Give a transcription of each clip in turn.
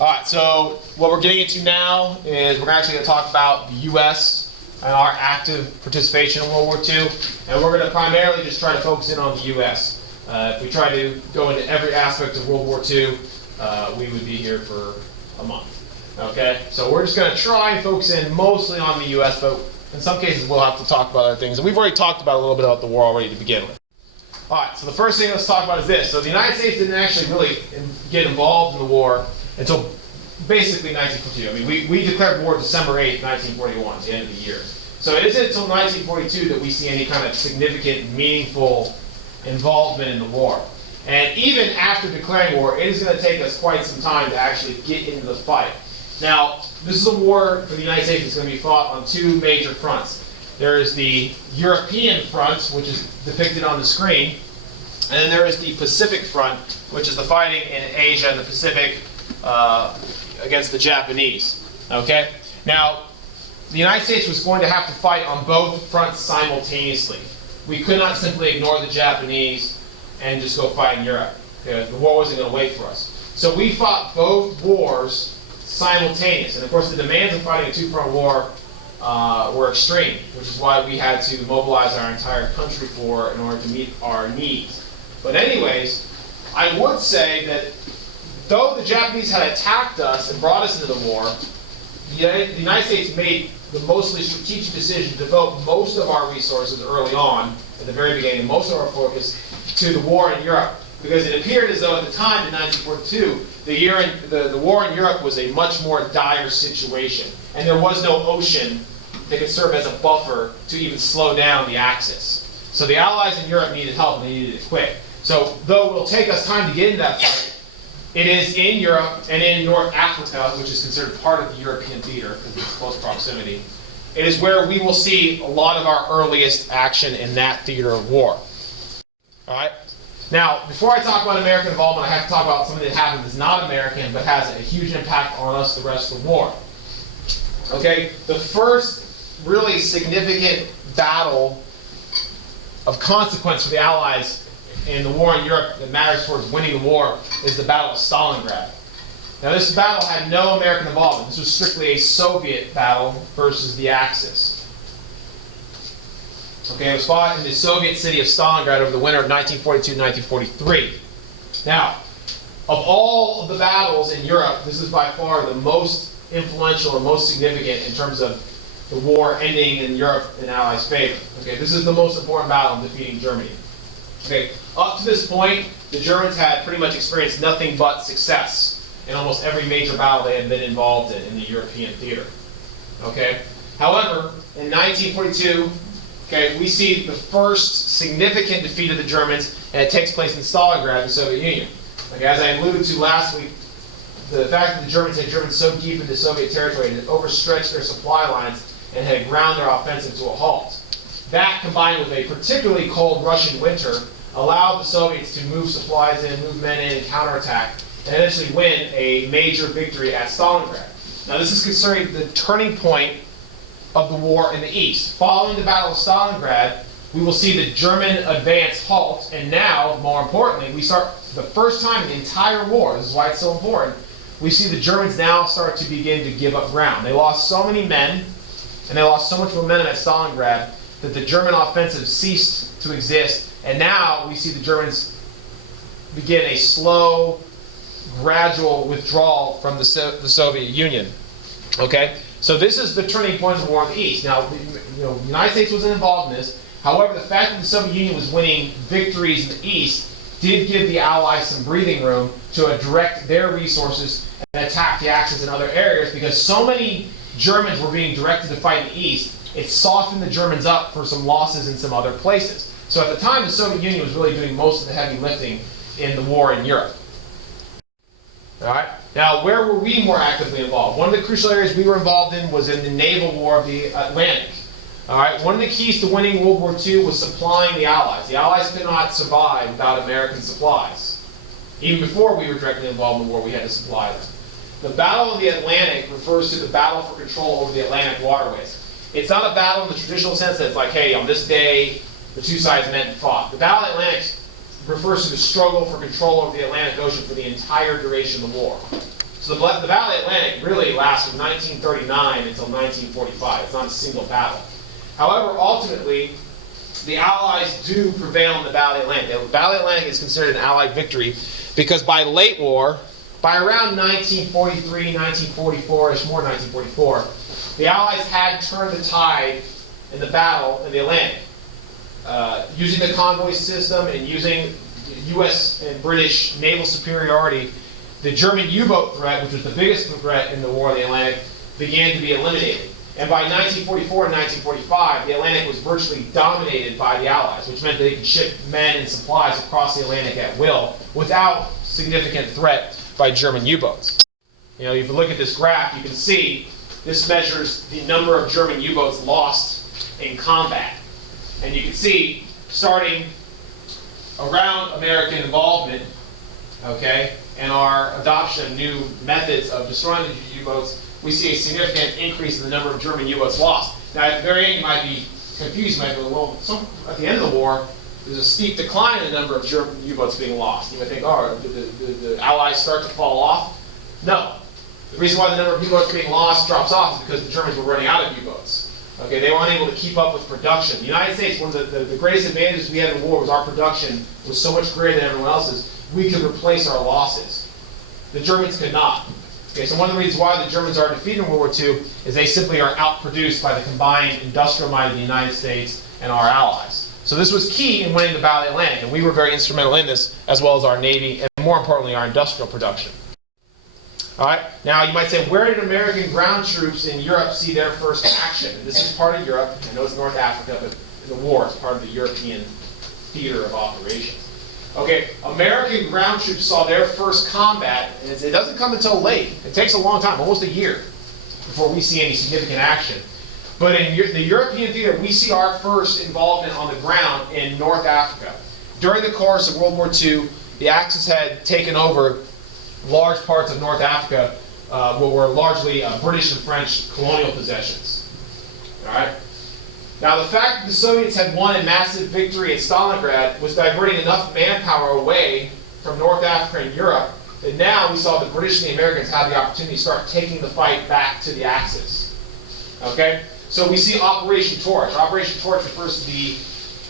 All right, so what we're getting into now is we're actually going to talk about the U.S. and our active participation in World War II, and we're going to primarily just try to focus in on the U.S. If we try to go into every aspect of World War II, we would be here for a month. Okay, so we're just going to try and focus in mostly on the U.S., but in some cases we'll have to talk about other things, and we've already talked about a little bit about the war already to begin with. All right, so the first thing let's talk about is this. So the United States didn't actually really get involved in the war until basically 1942. I mean, we declared war December 8th, 1941, the end of the year. So it isn't until 1942 that we see any kind of significant, meaningful involvement in the war. And even after declaring war, it is going to take us quite some time to actually get into the fight. Now, this is a war for the United States that's going to be fought on two major fronts. There is the European front, which is depicted on the screen, and then there is the Pacific front, which is the fighting in Asia and the Pacific against the Japanese. Okay? Now, the United States was going to have to fight on both fronts simultaneously. We could not simply ignore the Japanese and just go fight in Europe. Okay? The war wasn't going to wait for us. So we fought both wars simultaneous. And of course, the demands of fighting a two-front war were extreme, which is why we had to mobilize our entire country in order to meet our needs. But anyways, I would say that though the Japanese had attacked us and brought us into the war, the United States made the mostly strategic decision to devote most of our resources early on, at the very beginning, most of our focus to the war in Europe. Because it appeared as though at the time, in 1942, the war in Europe was a much more dire situation. And there was no ocean that could serve as a buffer to even slow down the Axis. So the Allies in Europe needed help, and they needed it quick. So though it will take us time to get into that fight, it is in Europe and in North Africa, which is considered part of the European theater because of its close proximity. It is where we will see a lot of our earliest action in that theater of war. All right? Now, before I talk about American involvement, I have to talk about something that happened that's not American, but has a huge impact on us the rest of the war. Okay? The first really significant battle of consequence for the Allies in the war in Europe that matters towards winning the war is the Battle of Stalingrad. Now, this battle had no American involvement. This was strictly a Soviet battle versus the Axis. Okay, it was fought in the Soviet city of Stalingrad over the winter of 1942-1943. Now, of all of the battles in Europe, this is by far the most influential or most significant in terms of the war ending in Europe in Allies' favor. Okay, this is the most important battle in defeating Germany. Okay, up to this point, the Germans had pretty much experienced nothing but success in almost every major battle they had been involved in the European theater. Okay, however, in 1942, okay, we see the first significant defeat of the Germans, and it takes place in Stalingrad, the Soviet Union. Okay, as I alluded to last week, the fact that the Germans had driven so deep into Soviet territory that it overstretched their supply lines and had ground their offensive to a halt. That, combined with a particularly cold Russian winter, allowed the Soviets to move supplies in, move men in, and counterattack, and eventually win a major victory at Stalingrad. Now, this is considered the turning point of the war in the East. Following the Battle of Stalingrad, we will see the German advance halt, and now, more importantly, we start the first time in the entire war, this is why it's so important, we see the Germans now start to begin to give up ground. They lost so many men, and they lost so much momentum at Stalingrad, that the German offensive ceased to exist, and now we see the Germans begin a slow, gradual withdrawal from the Soviet Union. Okay? So this is the turning point of the war in the East. Now, the United States wasn't involved in this. However, the fact that the Soviet Union was winning victories in the East did give the Allies some breathing room to direct their resources and attack the Axis in other areas, because so many Germans were being directed to fight in the East, it softened the Germans up for some losses in some other places. So at the time, the Soviet Union was really doing most of the heavy lifting in the war in Europe. All right? Now, where were we more actively involved? One of the crucial areas we were involved in was in the naval war of the Atlantic. All right? One of the keys to winning World War II was supplying the Allies. The Allies could not survive without American supplies. Even before we were directly involved in the war, we had to supply them. The Battle of the Atlantic refers to the battle for control over the Atlantic waterways. It's not a battle in the traditional sense that it's like, hey, on this day, the two sides met and fought. The Battle of the Atlantic refers to the struggle for control over the Atlantic Ocean for the entire duration of the war. So the Battle of the Atlantic really lasts from 1939 until 1945. It's not a single battle. However, ultimately, the Allies do prevail in the Battle of the Atlantic. The Battle of the Atlantic is considered an Allied victory because by late war, by around 1943, 1944-ish, more 1944, the Allies had turned the tide in the battle in the Atlantic. Using the convoy system and using U.S. and British naval superiority, the German U-boat threat, which was the biggest threat in the War of the Atlantic, began to be eliminated. And by 1944 and 1945, the Atlantic was virtually dominated by the Allies, which meant they could ship men and supplies across the Atlantic at will without significant threat by German U-boats. You know, if you look at this graph, you can see this measures the number of German U-boats lost in combat. And you can see, starting around American involvement, okay, and our adoption of new methods of destroying the U-boats, we see a significant increase in the number of German U-boats lost. Now, at the very end, you might be confused. You might go, well, at the end of the war, there's a steep decline in the number of German U-boats being lost. You might think, oh, did the Allies start to fall off? No. The reason why the number of U-boats being lost drops off is because the Germans were running out of U-boats. Okay, they were unable to keep up with production. The United States, one of the greatest advantages we had in the war was our production was so much greater than everyone else's. We could replace our losses. The Germans could not. Okay, so one of the reasons why the Germans are defeated in World War II is they simply are outproduced by the combined industrial might of the United States and our allies. So this was key in winning the Battle of the Atlantic, and we were very instrumental in this, as well as our Navy, and more importantly, our industrial production. All right, now you might say, where did American ground troops in Europe see their first action? And this is part of Europe. I know it's North Africa, but in the war, it's part of the European theater of operations. Okay, American ground troops saw their first combat, and it doesn't come until late. It takes a long time, almost a year, before we see any significant action. But in the European theater, we see our first involvement on the ground in North Africa. During the course of World War II, the Axis had taken over large parts of North Africa, what were largely British and French colonial possessions. All right. Now, the fact that the Soviets had won a massive victory at Stalingrad was diverting enough manpower away from North Africa and Europe that now we saw the British and the Americans had the opportunity to start taking the fight back to the Axis. Okay? So we see Operation Torch. Operation Torch refers to the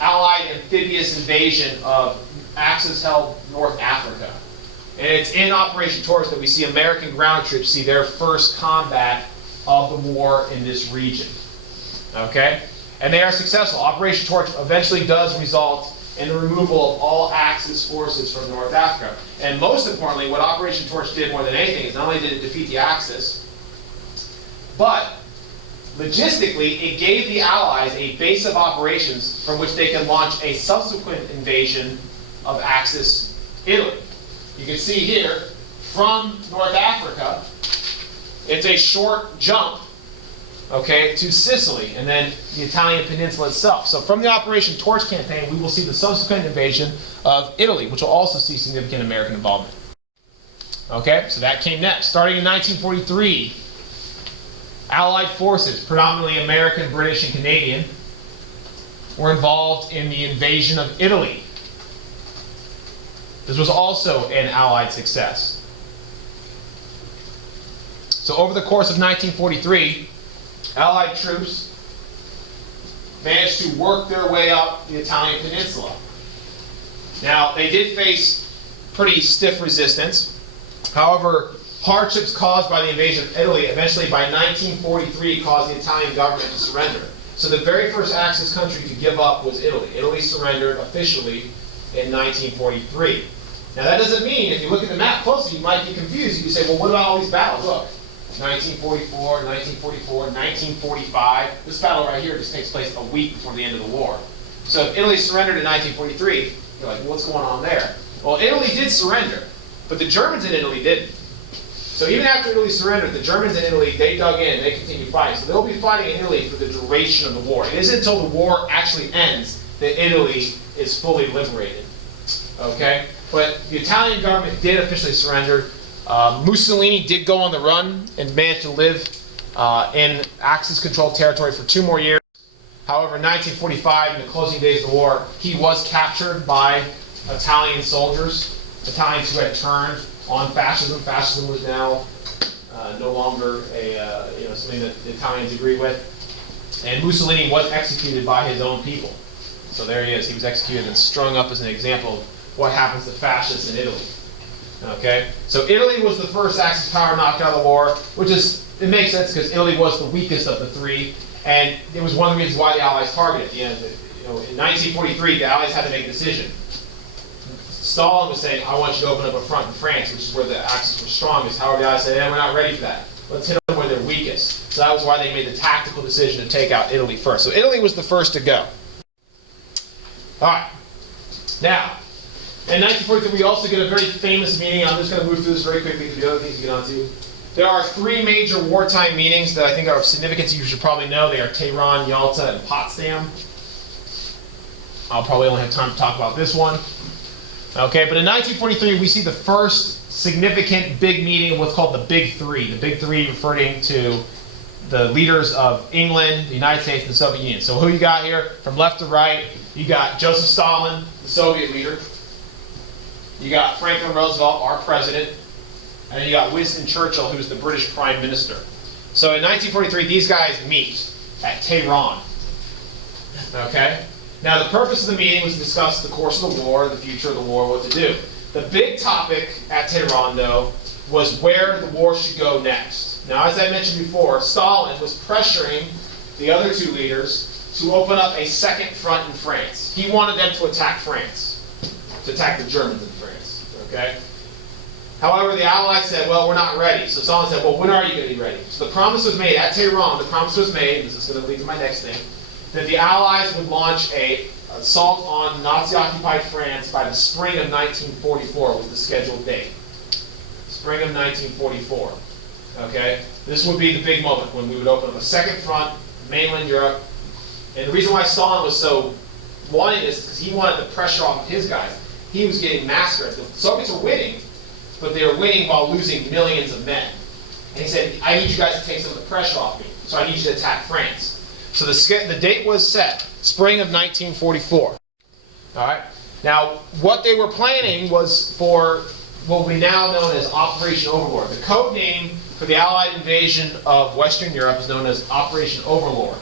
Allied amphibious invasion of Axis-held North Africa. And it's in Operation Torch that we see American ground troops see their first combat of the war in this region. Okay? And they are successful. Operation Torch eventually does result in the removal of all Axis forces from North Africa. And most importantly, what Operation Torch did more than anything is not only did it defeat the Axis, but logistically, it gave the Allies a base of operations from which they can launch a subsequent invasion of Axis Italy. You can see here, from North Africa, it's a short jump, okay, to Sicily, and then the Italian peninsula itself. So from the Operation Torch campaign, we will see the subsequent invasion of Italy, which will also see significant American involvement. Okay, so that came next. Starting in 1943, Allied forces, predominantly American, British, and Canadian, were involved in the invasion of Italy. This was also an Allied success. So over the course of 1943, Allied troops managed to work their way up the Italian peninsula. Now, they did face pretty stiff resistance. However, hardships caused by the invasion of Italy eventually by 1943 caused the Italian government to surrender. So the very first Axis country to give up was Italy. Italy surrendered officially in 1943. Now that doesn't mean, if you look at the map closely, you might be confused. You can say, well, what about all these battles? Look, 1944, 1944, 1945. This battle right here just takes place a week before the end of the war. So if Italy surrendered in 1943, you're like, well, what's going on there? Well, Italy did surrender, but the Germans in Italy didn't. So even after Italy surrendered, the Germans in Italy, they dug in, they continued fighting. So they'll be fighting in Italy for the duration of the war. It isn't until the war actually ends that Italy is fully liberated. Okay? But the Italian government did officially surrender. Mussolini did go on the run and managed to live in Axis-controlled territory for 2 more years. However, in 1945, in the closing days of the war, he was captured by Italian soldiers, Italians who had turned on fascism. Fascism was now no longer something that the Italians agreed with. And Mussolini was executed by his own people. So there he is. He was executed and strung up as an example of what happens to fascists in Italy. Okay, so Italy was the first Axis power knocked out of the war, which it makes sense because Italy was the weakest of the three, and it was one of the reasons why the Allies targeted it. In 1943, the Allies had to make a decision. Stalin was saying, I want you to open up a front in France, which is where the Axis were strongest. However, the Allies said, we're not ready for that. Let's hit them where they're weakest. So that was why they made the tactical decision to take out Italy first. So Italy was the first to go. All right. Now, in 1943, we also get a very famous meeting. I'm just going to move through this very quickly to the other things to get onto. There are three major wartime meetings that I think are of significance. You should probably know. They are Tehran, Yalta, and Potsdam. I'll probably only have time to talk about this one. Okay, but in 1943, we see the first significant big meeting of what's called the Big Three. The Big Three referring to the leaders of England, the United States, and the Soviet Union. So who you got here? From left to right, you got Joseph Stalin, the Soviet leader. You got Franklin Roosevelt, our president. And then you got Winston Churchill, who's the British Prime Minister. So in 1943, these guys meet at Tehran. Okay? Now, the purpose of the meeting was to discuss the course of the war, the future of the war, what to do. The big topic at Tehran, though, was where the war should go next. Now, as I mentioned before, Stalin was pressuring the other two leaders to open up a second front in France. He wanted them to attack France, to attack the Germans in France. Okay? However, the Allies said, well, we're not ready. So Stalin said, well, when are you going to be ready? So the promise was made at Tehran, the promise was made, and this is going to lead to my next thing, that the Allies would launch an assault on Nazi-occupied France by the spring of 1944 was the scheduled date. Spring of 1944. Okay? This would be the big moment when we would open up a second front, mainland Europe. And the reason why Stalin was so wanting this is because he wanted the pressure off of his guys. He was getting massacred. The Soviets were winning, but they were winning while losing millions of men. And he said, I need you guys to take some of the pressure off me, so I need you to attack France. So the date was set, spring of 1944. All right. Now, what they were planning was for what we now known as Operation Overlord. The code name for the Allied invasion of Western Europe is known as Operation Overlord.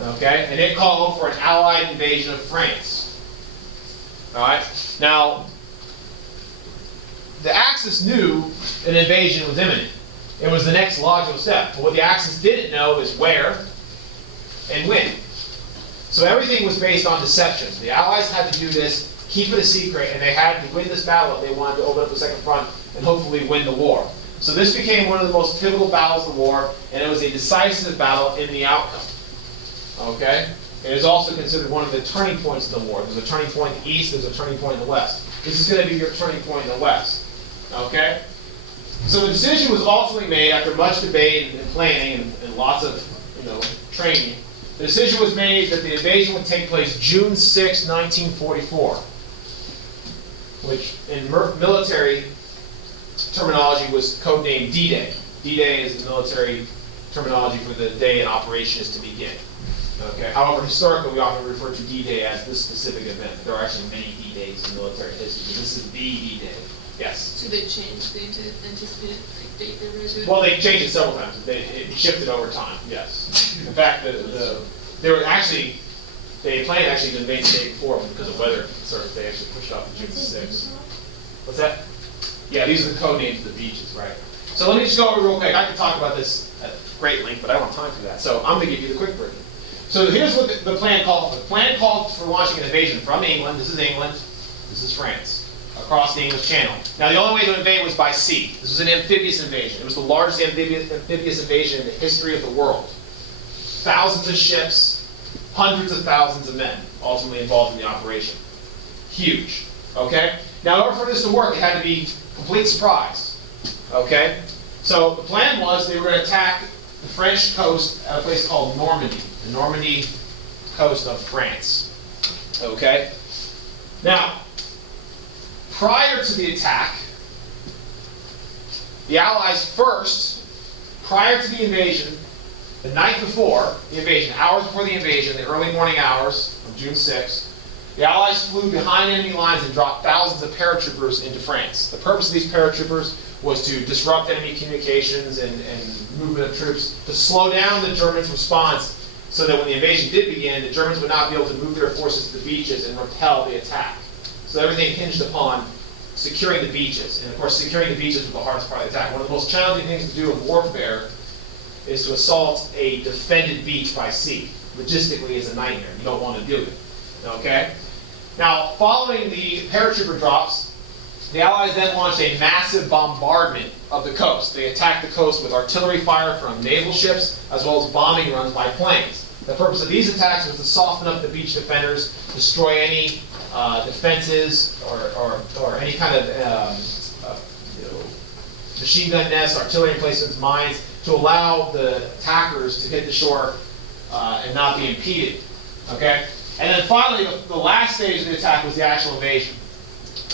Okay, and it called for an Allied invasion of France. All right. Now, the Axis knew an invasion was imminent. It was the next logical step. But what the Axis didn't know is where and when. So everything was based on deception. The Allies had to do this, keep it a secret, and they had to win this battle if they wanted to open up the second front and hopefully win the war. So this became one of the most pivotal battles of the war, and it was a decisive battle in the outcome. Okay? It is also considered one of the turning points of the war. There's a turning point in the east, there's a turning point in the west. This is going to be your turning point in the west. Okay? So the decision was ultimately made after much debate and planning and lots of training. The decision was made that the invasion would take place June 6, 1944, which in military terminology was codenamed D-Day. D-Day is the military terminology for the day an operation is to begin. Okay. However, historically, we often refer to D-Day as this specific event. There are actually many D-Days in military history, but this is the D-Day. Yes? So they changed the anticipated date they were going to do it? Well, they changed it several times. It shifted over time, yes. In fact, they planned actually to invade the day before, but because of weather concerns, they actually pushed off to June 6th. What's that? Yeah, these are the code names of the beaches, right? So let me just go over real quick. I can talk about this at great length, but I don't have time for that. So I'm going to give you the quick version. So here's what the plan called for. The plan called for launching an invasion from England. This is England. This is France. Across the English Channel. Now, the only way to invade was by sea. This was an amphibious invasion. It was the largest amphibious invasion in the history of the world. Thousands of ships, hundreds of thousands of men ultimately involved in the operation. Huge. Okay? Now, in order for this to work, it had to be complete surprise. Okay? So the plan was they were going to attack the French coast at a place called Normandy, the Normandy coast of France. Okay? Now, prior to the attack, the Allies first, prior to the invasion, the night before the invasion, hours before the invasion, the early morning hours of June 6th, the Allies flew behind enemy lines and dropped thousands of paratroopers into France. The purpose of these paratroopers was to disrupt enemy communications and movement of troops, to slow down the Germans' response so that when the invasion did begin, the Germans would not be able to move their forces to the beaches and repel the attack. So everything hinged upon securing the beaches. And of course, securing the beaches was the hardest part of the attack. One of the most challenging things to do in warfare is to assault a defended beach by sea. Logistically, it's a nightmare. You don't want to do it. Okay? Now, following the paratrooper drops, the Allies then launched a massive bombardment of the coast. They attacked the coast with artillery fire from naval ships, as well as bombing runs by planes. The purpose of these attacks was to soften up the beach defenders, destroy any defenses or any kind of machine gun nests, artillery emplacements, mines, to allow the attackers to hit the shore and not be impeded. Okay? And then finally, the last stage of the attack was the actual invasion.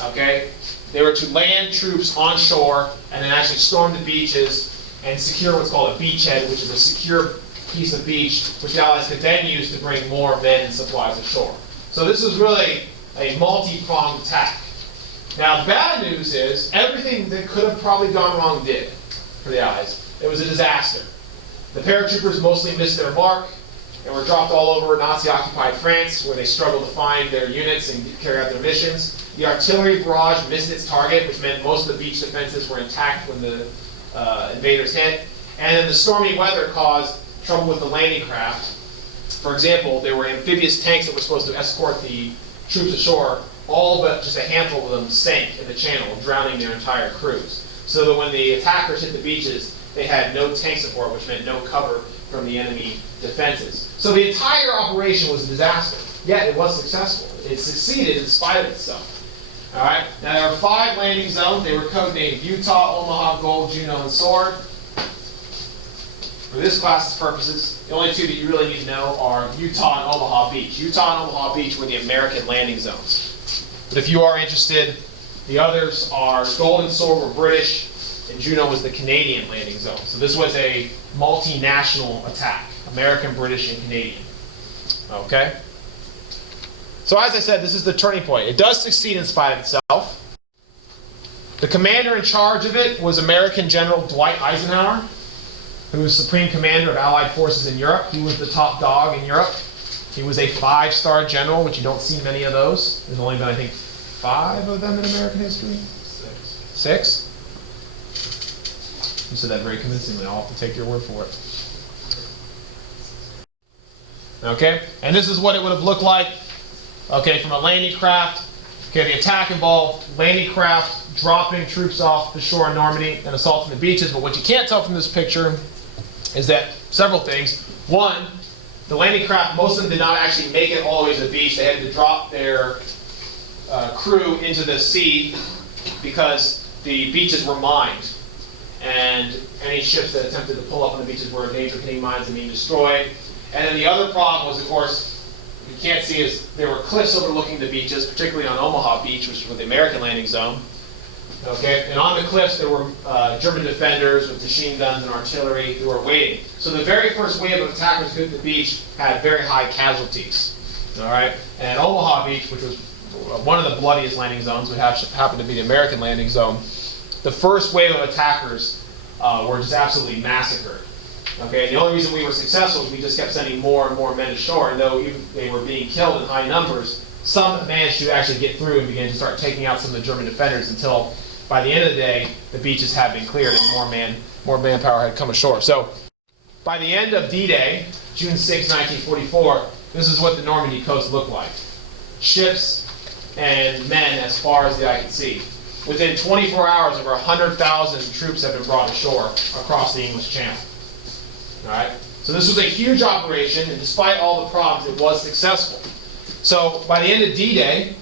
Okay? They were to land troops on shore and then actually storm the beaches and secure what's called a beachhead, which is a secure piece of beach which the Allies could then use to bring more men and supplies ashore. So this was really a multi-pronged attack. Now the bad news is everything that could have probably gone wrong did for the Allies. It was a disaster. The paratroopers mostly missed their mark and were dropped all over Nazi-occupied France, where they struggled to find their units and carry out their missions. The artillery barrage missed its target, which meant most of the beach defenses were intact when the invaders hit. And then the stormy weather caused trouble with the landing craft. For example, there were amphibious tanks that were supposed to escort the troops ashore. All but just a handful of them sank in the channel, drowning their entire crews. So that when the attackers hit the beaches, they had no tank support, which meant no cover from the enemy defenses. So the entire operation was a disaster, yet it was successful. It succeeded in spite of itself. All right. Now there are 5 landing zones. They were codenamed Utah, Omaha, Gold, Juno, and Sword. For this class's purposes, the only 2 that you really need to know are Utah and Omaha Beach. Utah and Omaha Beach were the American landing zones. But if you are interested, the others are Gold and Sword were British, and Juno was the Canadian landing zone. So this was a multinational attack, American, British, and Canadian. Okay? So as I said, this is the turning point. It does succeed in spite of itself. The commander in charge of it was American General Dwight Eisenhower, who was Supreme Commander of Allied forces in Europe. He was the top dog in Europe. He was a 5-star general, which you don't see many of those. There's only been, I think, 5 of them in American history. 6? You said that very convincingly. I'll have to take your word for it. Okay, and this is what it would have looked like. Okay, from a landing craft. Okay, the attack involved landing craft dropping troops off the shore in Normandy and assaulting the beaches. But what you can't tell from this picture is that several things. One, the landing craft, most of them did not actually make it all the way to the beach. They had to drop their crew into the sea because the beaches were mined. And any ships that attempted to pull up on the beaches were in danger of hitting mines and being destroyed. And then the other problem was, of course, you can't see is there were cliffs overlooking the beaches, particularly on Omaha Beach, which was the American landing zone. Okay, and on the cliffs there were German defenders with machine guns and artillery who were waiting. So the very first wave of attackers who hit the beach had very high casualties. All right, and Omaha Beach, which was one of the bloodiest landing zones, which happened to be the American landing zone, the first wave of attackers were just absolutely massacred. Okay, and the only reason we were successful is we just kept sending more and more men ashore, and though even they were being killed in high numbers, some managed to actually get through and begin to start taking out some of the German defenders until by the end of the day, the beaches had been cleared and more manpower had come ashore. So by the end of D-Day, June 6, 1944, this is what the Normandy coast looked like. Ships and men as far as the eye could see. Within 24 hours, over 100,000 troops have been brought ashore across the English Channel. All right? So this was a huge operation, and despite all the problems, it was successful. So by the end of D-Day,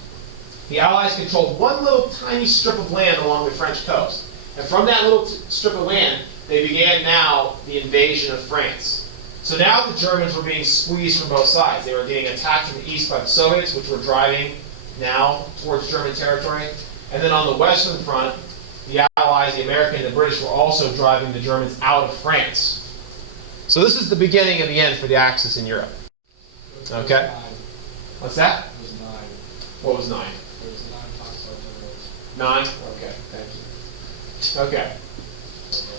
the Allies controlled one little tiny strip of land along the French coast. And from that little strip of land, they began now the invasion of France. So now the Germans were being squeezed from both sides. They were getting attacked from the east by the Soviets, which were driving now towards German territory. And then on the western front, the Allies, the American and the British, were also driving the Germans out of France. So this is the beginning and the end for the Axis in Europe. Okay? What's that? It was 9. What was 9? There was 9 Foxtrot generals. 9? Okay, thank you. Okay.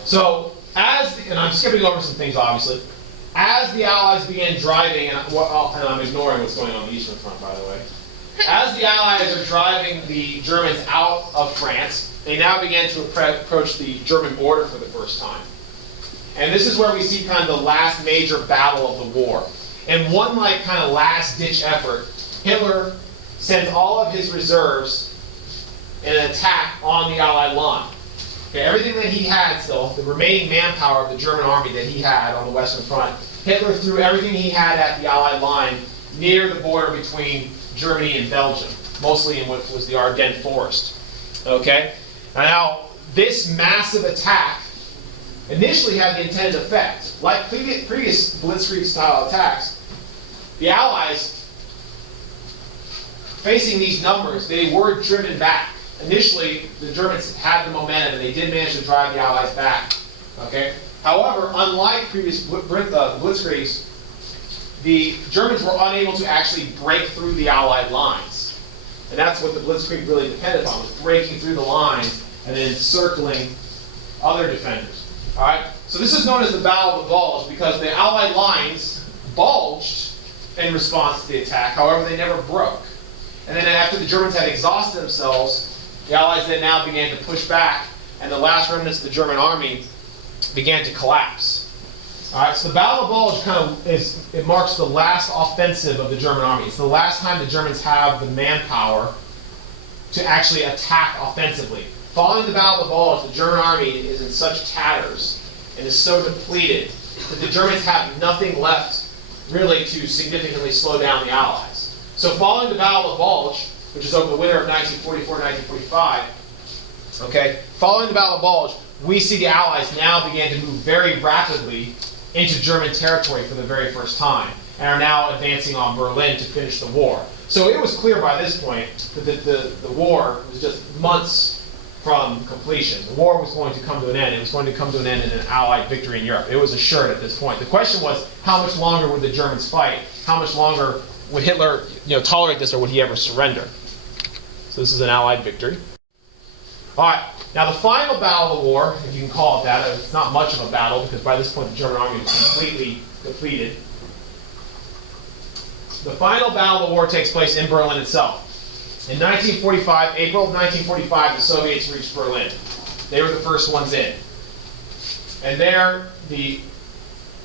So, and I'm skipping over some things obviously, as the Allies began driving, and I'm ignoring what's going on the Eastern Front, by the way. As the Allies are driving the Germans out of France, they now began to approach the German border for the first time. And this is where we see kind of the last major battle of the war. In one kind of last-ditch effort, Hitler sends all of his reserves in an attack on the Allied line. Okay, everything that he had still, the remaining manpower of the German army that he had on the Western Front, Hitler threw everything he had at the Allied line near the border between Germany and Belgium, mostly in what was the Ardennes forest. Okay? Now, this massive attack initially had the intended effect. Like previous Blitzkrieg-style attacks, the Allies, facing these numbers, they were driven back. Initially, the Germans had the momentum, and they did manage to drive the Allies back. Okay? However, unlike previous Blitzkriegs, the Germans were unable to actually break through the Allied lines. And that's what the Blitzkrieg really depended on, was breaking through the lines and then encircling other defenders. All right? So this is known as the Battle of the Bulge because the Allied lines bulged in response to the attack. However, they never broke. And then after the Germans had exhausted themselves, the Allies then now began to push back, and the last remnants of the German army began to collapse. All right, so the Battle of the Bulge it marks the last offensive of the German army. It's the last time the Germans have the manpower to actually attack offensively. Following the Battle of the Bulge, the German army is in such tatters and is so depleted that the Germans have nothing left really to significantly slow down the Allies. So following the Battle of the Bulge, which is over the winter of 1944-1945, okay, following the Battle of the Bulge, we see the Allies now begin to move very rapidly into German territory for the very first time, and are now advancing on Berlin to finish the war. So it was clear by this point that the war was just months from completion. The war was going to come to an end. It was going to come to an end in an Allied victory in Europe. It was assured at this point. The question was, how much longer would the Germans fight? How much longer would Hitler, tolerate this, or would he ever surrender? So this is an Allied victory. All right. Now the final battle of the war, if you can call it that, it's not much of a battle because by this point the German army is completely depleted. The final battle of the war takes place in Berlin itself. In 1945, April of 1945, the Soviets reached Berlin. They were the first ones in. And there, the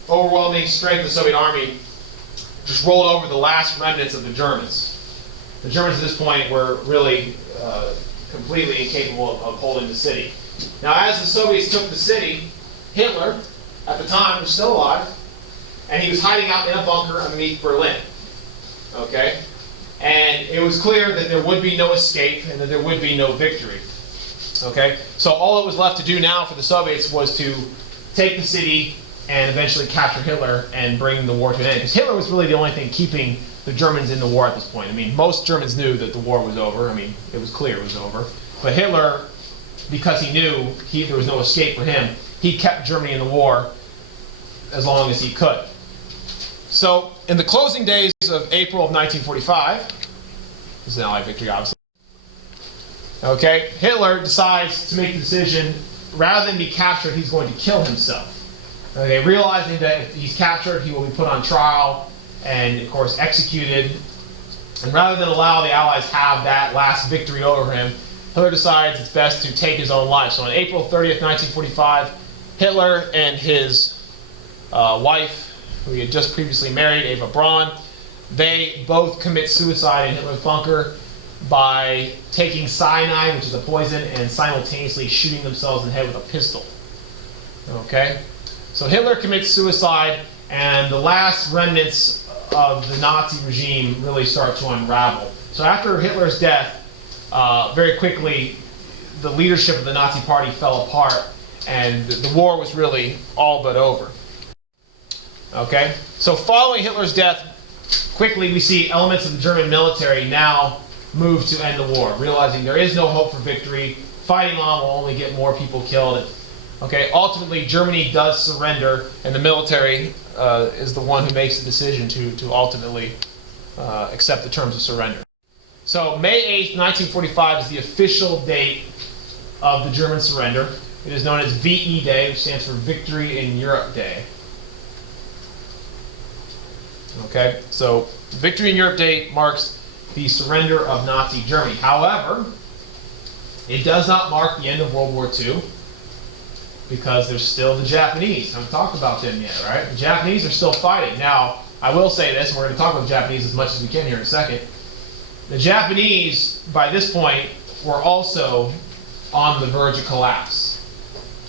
overwhelming strength of the Soviet army just rolled over the last remnants of the Germans. The Germans at this point were really completely incapable of holding the city. Now, as the Soviets took the city, Hitler, at the time, was still alive, and he was hiding out in a bunker underneath Berlin. Okay? And it was clear that there would be no escape and that there would be no victory. Okay? So all that was left to do now for the Soviets was to take the city and eventually capture Hitler and bring the war to an end. Because Hitler was really the only thing keeping the Germans in the war at this point. I mean, most Germans knew that the war was over. I mean, it was clear it was over. But Hitler, because he knew there was no escape for him, he kept Germany in the war as long as he could. So, in the closing days of April of 1945, this is an Allied victory, obviously. Okay, Hitler decides to make the decision, rather than be captured, he's going to kill himself. Okay, realizing that if he's captured, he will be put on trial and, of course, executed. And rather than allow the Allies have that last victory over him, Hitler decides it's best to take his own life. So on April 30th, 1945, Hitler and his wife, who he had just previously married, Eva Braun, they both commit suicide in Hitler's bunker by taking cyanide, which is a poison, and simultaneously shooting themselves in the head with a pistol. Okay? So Hitler commits suicide, and the last remnants of the Nazi regime really start to unravel. So after Hitler's death, very quickly, the leadership of the Nazi Party fell apart, and the war was really all but over. Okay? So following Hitler's death, quickly we see elements of the German military now move to end the war, realizing there is no hope for victory. Fighting on will only get more people killed. Okay? Ultimately, Germany does surrender, and the military is the one who makes the decision to ultimately accept the terms of surrender. So May 8th, 1945 is the official date of the German surrender. It is known as VE Day, which stands for Victory in Europe Day. Okay, so Victory in Europe Day marks the surrender of Nazi Germany. However, it does not mark the end of World War II because there's still the Japanese. I haven't talked about them yet, right? The Japanese are still fighting. Now, I will say this, and we're going to talk about the Japanese as much as we can here in a second. The Japanese, by this point, were also on the verge of collapse.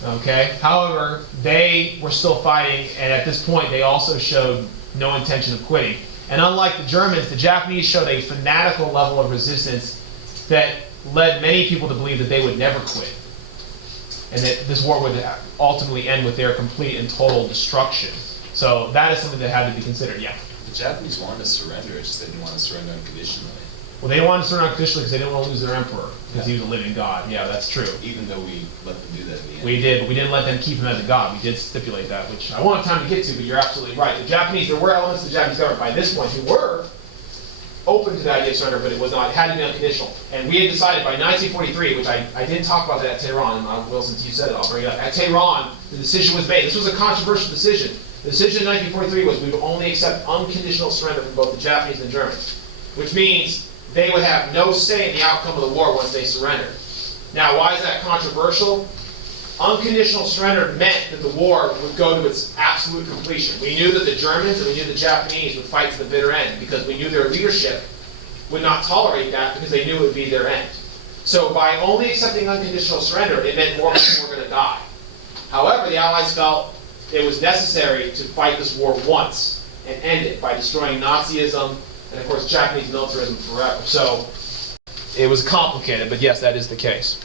Okay? However, they were still fighting, and at this point, they also showed no intention of quitting. And unlike the Germans, the Japanese showed a fanatical level of resistance that led many people to believe that they would never quit, and that this war would ultimately end with their complete and total destruction. So that is something that had to be considered, yeah. The Japanese wanted to surrender, it's just they didn't want to surrender unconditionally. Well, they didn't want to surrender unconditionally because they didn't want to lose their emperor, because he was a living god. Yeah, that's true. Even though we let them do that in the end. We did, but we didn't let them keep him as a god. We did stipulate that, which I won't have time to get to, but you're absolutely right. The Japanese, there were elements of the Japanese government by this point who were open to the idea of surrender, but it was not, it had to be unconditional. And we had decided by 1943, which I didn't talk about that at Tehran, and I will, since you said it, I'll bring it up. At Tehran, the decision was made. This was a controversial decision. The decision in 1943 was we would only accept unconditional surrender from both the Japanese and the Germans, which means they would have no say in the outcome of the war once they surrendered. Now, why is that controversial? Unconditional surrender meant that the war would go to its absolute completion. We knew that the Germans and we knew the Japanese would fight to the bitter end because we knew their leadership would not tolerate that because they knew it would be their end. So by only accepting unconditional surrender, it meant more people were going to die. However, the Allies felt it was necessary to fight this war once and end it by destroying Nazism and, of course, Japanese militarism forever. So it was complicated, but yes, that is the case.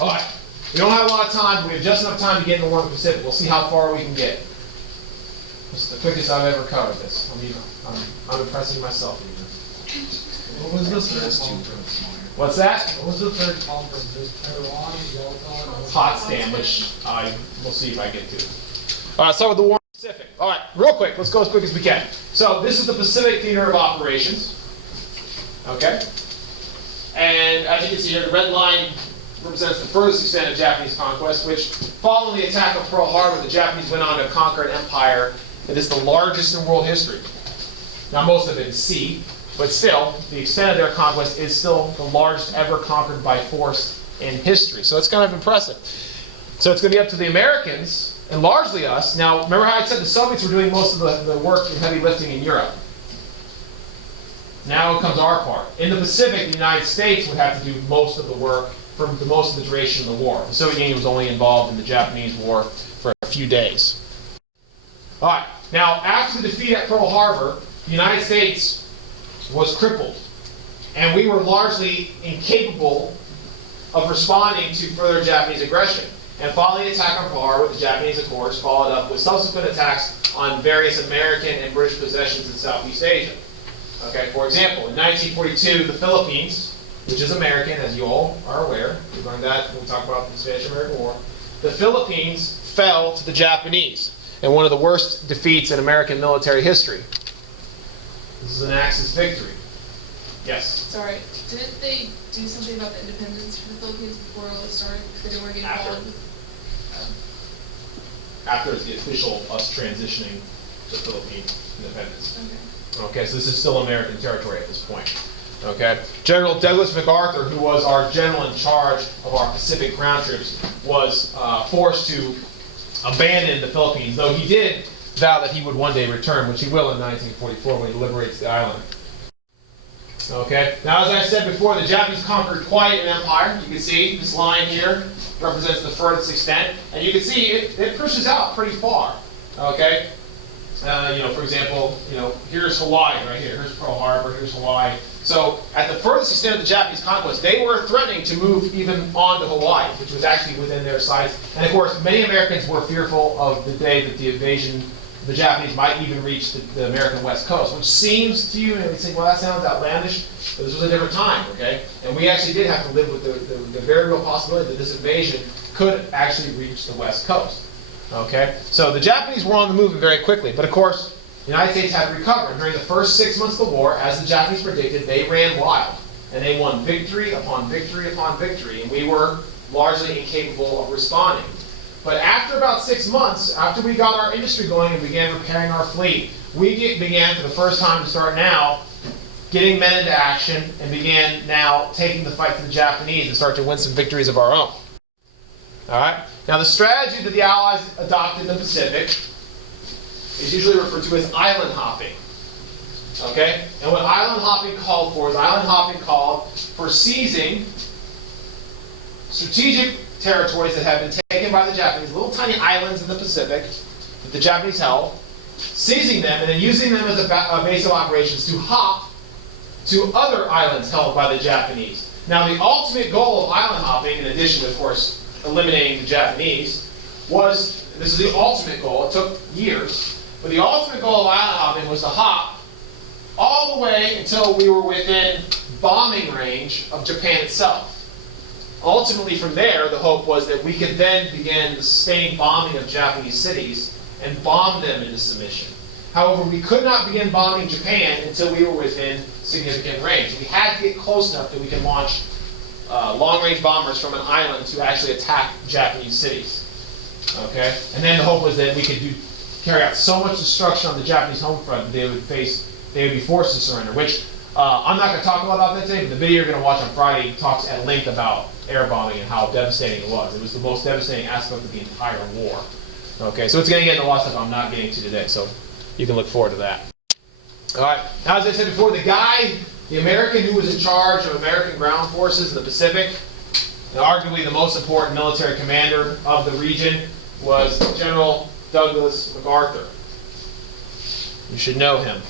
All right. We don't have a lot of time, but we have just enough time to get in the War in the Pacific. We'll see how far we can get. This is the quickest I've ever covered this. I'm impressing myself even. What was the third conference? What's that? What was the third conference? Just Tehran, Yalta, Potsdam, which I will see if I get to. All right, start with the War in the Pacific. All right, real quick. Let's go as quick as we can. So this is the Pacific Theater of Operations. Okay? And as you can see here, the red line represents the furthest extent of Japanese conquest, which, following the attack of Pearl Harbor, the Japanese went on to conquer an empire that is the largest in world history. Now, most of it is sea, but still, the extent of their conquest is still the largest ever conquered by force in history. So it's kind of impressive. So it's going to be up to the Americans, and largely us. Now, remember how I said the Soviets were doing most of the work in heavy lifting in Europe? Now comes our part. In the Pacific, the United States would have to do most of the work for most of the duration of the war. The Soviet Union was only involved in the Japanese war for a few days. All right. Now, after the defeat at Pearl Harbor, the United States was crippled, and we were largely incapable of responding to further Japanese aggression. And following the attack on Pearl Harbor, the Japanese, of course, followed up with subsequent attacks on various American and British possessions in Southeast Asia. Okay, for example, in 1942, the Philippines, which is American, as you all are aware, we learned that when we talk about the Spanish-American War, the Philippines fell to the Japanese in one of the worst defeats in American military history. This is an Axis victory. Yes? Sorry, didn't they do something about the independence for the Philippines before all this started? Because they didn't want to get involved with... After the official us transitioning to Philippine independence. Okay. Okay, so this is still American territory at this point. Okay, General Douglas MacArthur, who was our general in charge of our Pacific ground troops, was forced to abandon the Philippines, though he did vow that he would one day return, which he will in 1944 when he liberates the island. Okay, now as I said before, the Japanese conquered quite an empire. You can see this line here represents the furthest extent, and you can see it pushes out pretty far. Okay, for example, here's Hawaii right here. Here's Pearl Harbor. Here's Hawaii. So at the furthest extent of the Japanese conquest, they were threatening to move even on to Hawaii, which was actually within their sights. And of course, many Americans were fearful of the day that the invasion, the Japanese might even reach the American West Coast, which seems to you, and you think, well, that sounds outlandish, but this was a different time, okay? And we actually did have to live with the very real possibility that this invasion could actually reach the West Coast, okay? So the Japanese were on the move very quickly, but of course, the United States had to recover. And during the first 6 months of the war, as the Japanese predicted, they ran wild. And they won victory upon victory upon victory. And we were largely incapable of responding. But after about 6 months, after we got our industry going and began repairing our fleet, we began for the first time to start now getting men into action and began now taking the fight to the Japanese and start to win some victories of our own. All right. Now the strategy that the Allies adopted in the Pacific is usually referred to as island hopping. Okay? And what island hopping called for is island hopping called for seizing strategic territories that have been taken by the Japanese, little tiny islands in the Pacific that the Japanese held, seizing them and then using them as a base of operations to hop to other islands held by the Japanese. Now the ultimate goal of island hopping, in addition to, of course, eliminating the Japanese, was, this is the ultimate goal, it took years, but the ultimate goal of island hopping was to hop all the way until we were within bombing range of Japan itself. Ultimately from there, the hope was that we could then begin the sustained bombing of Japanese cities and bomb them into submission. However, we could not begin bombing Japan until we were within significant range. We had to get close enough that we could launch long-range bombers from an island to actually attack Japanese cities. Okay? And then the hope was that we could carry out so much destruction on the Japanese home front that they would be forced to surrender, which I'm not going to talk about that today, but the video you're going to watch on Friday talks at length about air bombing and how devastating it was. It was the most devastating aspect of the entire war. Okay, so it's going to get into a lot of stuff I'm not getting to today, so you can look forward to that. All right, now as I said before, the American who was in charge of American ground forces in the Pacific, and arguably the most important military commander of the region, was General Douglas MacArthur. You should know him.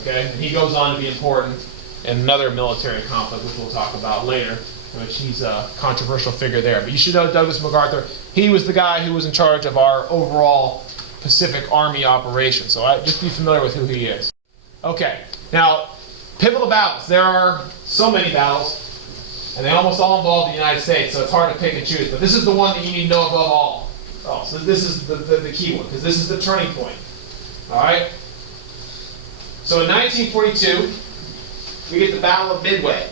Okay, and he goes on to be important in another military conflict, which we'll talk about later, which he's a controversial figure there. But you should know Douglas MacArthur. He was the guy who was in charge of our overall Pacific Army operation. So just be familiar with who he is. Okay, now pivotal battles. There are so many battles, and they almost all involve the United States, so it's hard to pick and choose. But this is the one that you need to know above all. Oh, so this is the key one, because this is the turning point. All right? So in 1942, we get the Battle of Midway.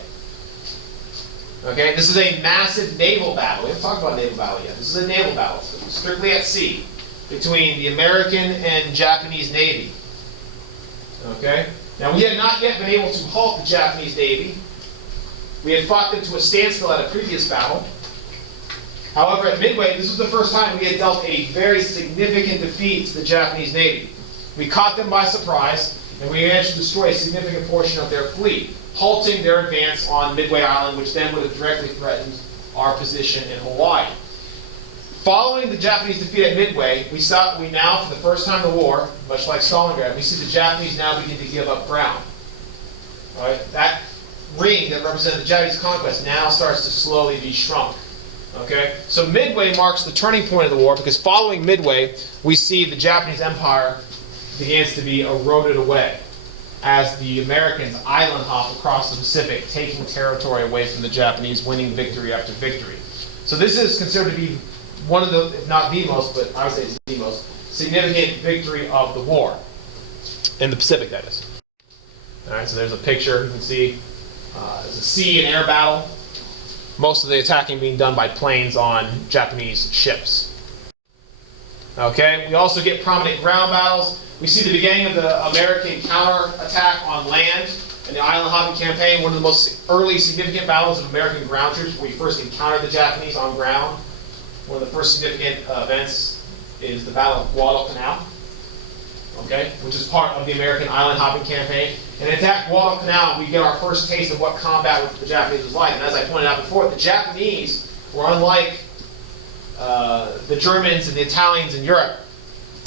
Okay, this is a massive naval battle. We haven't talked about naval battle yet. This is a naval battle, strictly at sea, between the American and Japanese Navy. Okay? Now, we had not yet been able to halt the Japanese Navy. We had fought them to a standstill at a previous battle. However, at Midway, this was the first time we had dealt a very significant defeat to the Japanese Navy. We caught them by surprise, and we managed to destroy a significant portion of their fleet, halting their advance on Midway Island, which then would have directly threatened our position in Hawaii. Following the Japanese defeat at Midway, we now, for the first time in the war, much like Stalingrad, we see the Japanese now begin to give up ground. All right? That ring that represented the Japanese conquest now starts to slowly be shrunk. Okay? So Midway marks the turning point of the war, because following Midway, we see the Japanese Empire begins to be eroded away as the Americans island hop across the Pacific, taking territory away from the Japanese, winning victory after victory. So this is considered to be one of the, if not the most, but I would say it's the most significant victory of the war. In the Pacific, that is. All right, so there's a picture. You can see there's a sea and air battle. Most of the attacking being done by planes on Japanese ships. Okay, we also get prominent ground battles. We see the beginning of the American counterattack on land in the island hopping campaign, one of the most early significant battles of American ground troops, where we first encountered the Japanese on ground. One of the first significant events is the Battle of Guadalcanal, okay, which is part of the American island hopping campaign. And in attack Guadalcanal, we get our first taste of what combat with the Japanese was like. And as I pointed out before, the Japanese were unlike the Germans and the Italians in Europe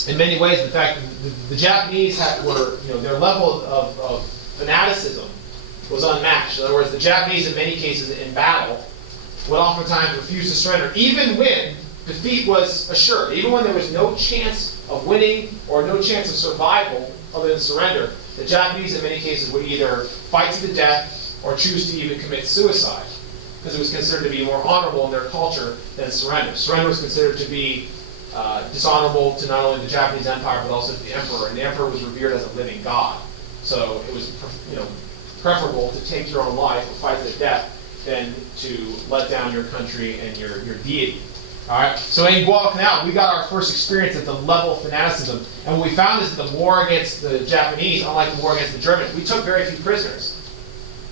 in many ways. In fact, the Japanese were, their level of fanaticism was unmatched. In other words, the Japanese, in many cases in battle, would oftentimes refuse to surrender, even when defeat was assured. Even when there was no chance of winning or no chance of survival other than surrender, the Japanese, in many cases, would either fight to the death or choose to even commit suicide, because it was considered to be more honorable in their culture than surrender. Surrender was considered to be dishonorable to not only the Japanese Empire, but also to the emperor, and the emperor was revered as a living god. So it was preferable to take your own life or fight to the death than to let down your country and your deity. All right. So in Guadalcanal, we got our first experience at the level of fanaticism, and what we found is that the war against the Japanese, unlike the war against the Germans, we took very few prisoners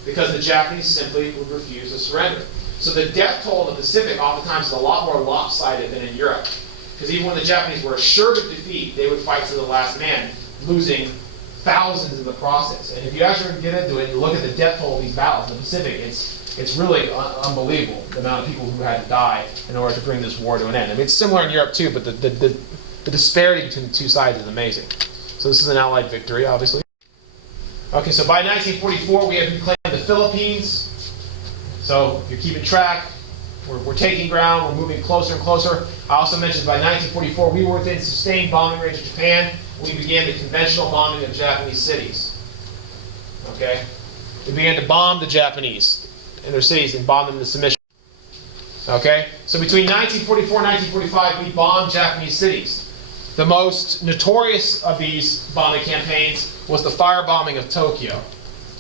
because the Japanese simply would refuse to surrender. So the death toll in the Pacific oftentimes is a lot more lopsided than in Europe, because even when the Japanese were assured of defeat, they would fight to the last man, losing thousands in the process. And if you actually get into it and look at the death toll of these battles in the Pacific, it's really unbelievable, the amount of people who had to die in order to bring this war to an end. I mean, it's similar in Europe too, but the disparity between the two sides is amazing. So this is an Allied victory, obviously. Okay, so by 1944, we have reclaimed the Philippines. So if you're keeping track, we're taking ground, we're moving closer and closer. I also mentioned by 1944, we were within sustained bombing range of Japan. We began the conventional bombing of Japanese cities. Okay? We began to bomb the Japanese in their cities and bomb them into submission. Okay? So between 1944 and 1945, we bombed Japanese cities. The most notorious of these bombing campaigns was the firebombing of Tokyo,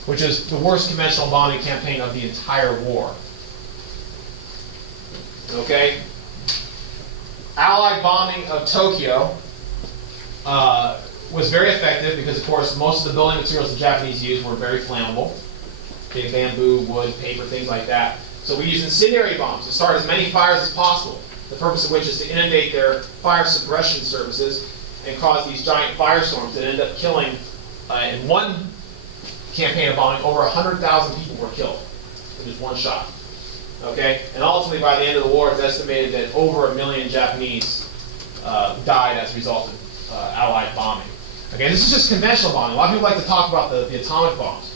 which is the worst conventional bombing campaign of the entire war. Okay? Allied bombing of Tokyo was very effective because, of course, most of the building materials the Japanese used were very flammable. Okay, bamboo, wood, paper, things like that. So we used incendiary bombs to start as many fires as possible, the purpose of which is to inundate their fire suppression services and cause these giant firestorms that end up killing, in one campaign of bombing, over 100,000 people were killed in just one shot. Okay? And ultimately, by the end of the war, it's estimated that over 1 million Japanese died as a result of Allied bombing. Okay, this is just conventional bombing. A lot of people like to talk about the atomic bombs.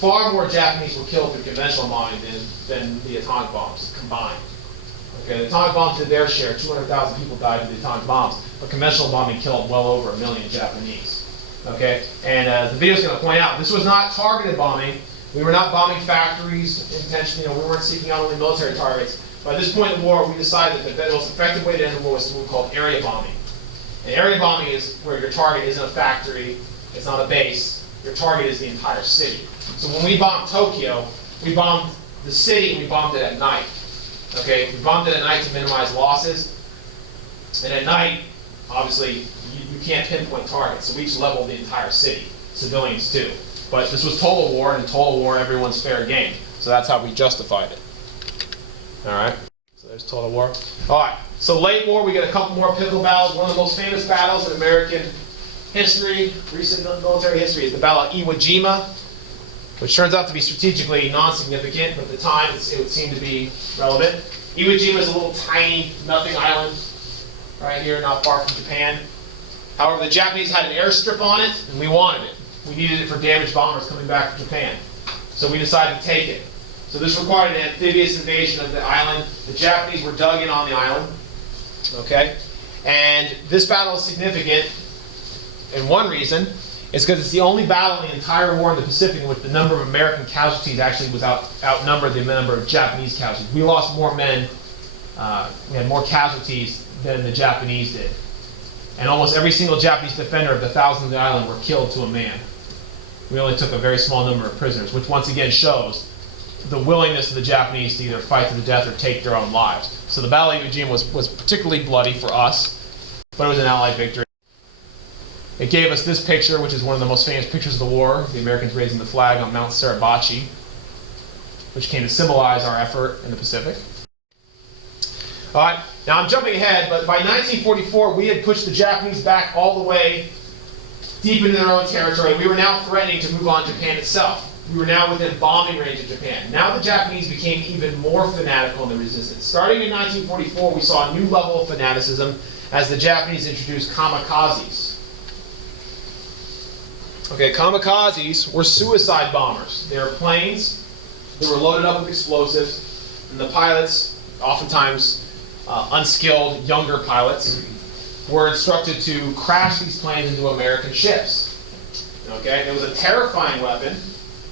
Far more Japanese were killed through conventional bombing than the atomic bombs combined. Okay, the atomic bombs did their share. 200,000 people died from the atomic bombs, but conventional bombing killed well over 1 million Japanese. Okay, and the video is going to point out this was not targeted bombing. We were not bombing factories intentionally. We weren't seeking out only military targets. By this point in the war, we decided that the most effective way to end the war was what we called area bombing. And area bombing is where your target isn't a factory, it's not a base. Your target is the entire city. So when we bombed Tokyo, we bombed the city and we bombed it at night. Okay, we bombed it at night to minimize losses. And at night, obviously, you can't pinpoint targets. So we just leveled the entire city, civilians too. But this was total war, and in total war, everyone's fair game. So that's how we justified it. All right, so there's total war. All right, so late war, we get a couple more pivotal battles. One of the most famous battles in American history, recent military history, is the Battle of Iwo Jima, which turns out to be strategically non-significant, but at the time it would seem to be relevant. Iwo Jima is a little tiny, nothing island right here, not far from Japan. However, the Japanese had an airstrip on it, and we wanted it. We needed it for damaged bombers coming back from Japan. So we decided to take it. So this required an amphibious invasion of the island. The Japanese were dug in on the island. Okay? And this battle is significant, and one reason is because it's the only battle in the entire war in the Pacific in which the number of American casualties actually was outnumbered the number of Japanese casualties. We lost more men, we had more casualties than the Japanese did. And almost every single Japanese defender of the thousands of the island were killed to a man. We only took a very small number of prisoners, which once again shows the willingness of the Japanese to either fight to the death or take their own lives. So the Battle of Iwo Jima was particularly bloody for us, but it was an Allied victory. It gave us this picture, which is one of the most famous pictures of the war, the Americans raising the flag on Mount Suribachi, which came to symbolize our effort in the Pacific. All right, now I'm jumping ahead, but by 1944, we had pushed the Japanese back all the way deep into their own territory. We were now threatening to move on Japan itself. We were now within bombing range of Japan. Now the Japanese became even more fanatical in the resistance. Starting in 1944, we saw a new level of fanaticism as the Japanese introduced kamikazes. Okay, kamikazes were suicide bombers. They were planes that were loaded up with explosives, and the pilots, oftentimes unskilled younger pilots, were instructed to crash these planes into American ships. Okay, it was a terrifying weapon,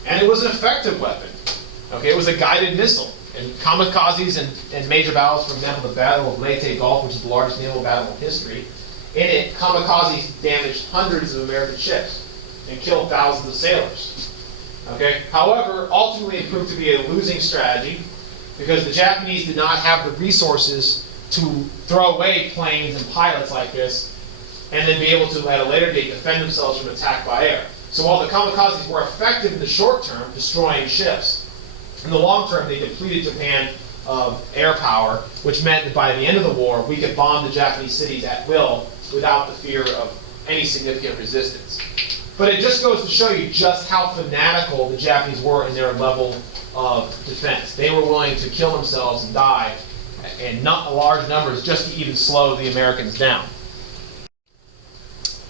and it was an effective weapon. Okay, it was a guided missile. And kamikazes in major battles, for example, the Battle of Leyte Gulf, which is the largest naval battle in history, in it, kamikazes damaged hundreds of American ships and killed thousands of sailors. Okay? However, ultimately it proved to be a losing strategy because the Japanese did not have the resources to throw away planes and pilots like this and then be able to, at a later date, defend themselves from attack by air. So while the kamikazes were effective in the short term, destroying ships, in the long term they depleted Japan of air power, which meant that by the end of the war, we could bomb the Japanese cities at will without the fear of any significant resistance. But it just goes to show you just how fanatical the Japanese were in their level of defense. They were willing to kill themselves and die in not large numbers just to even slow the Americans down.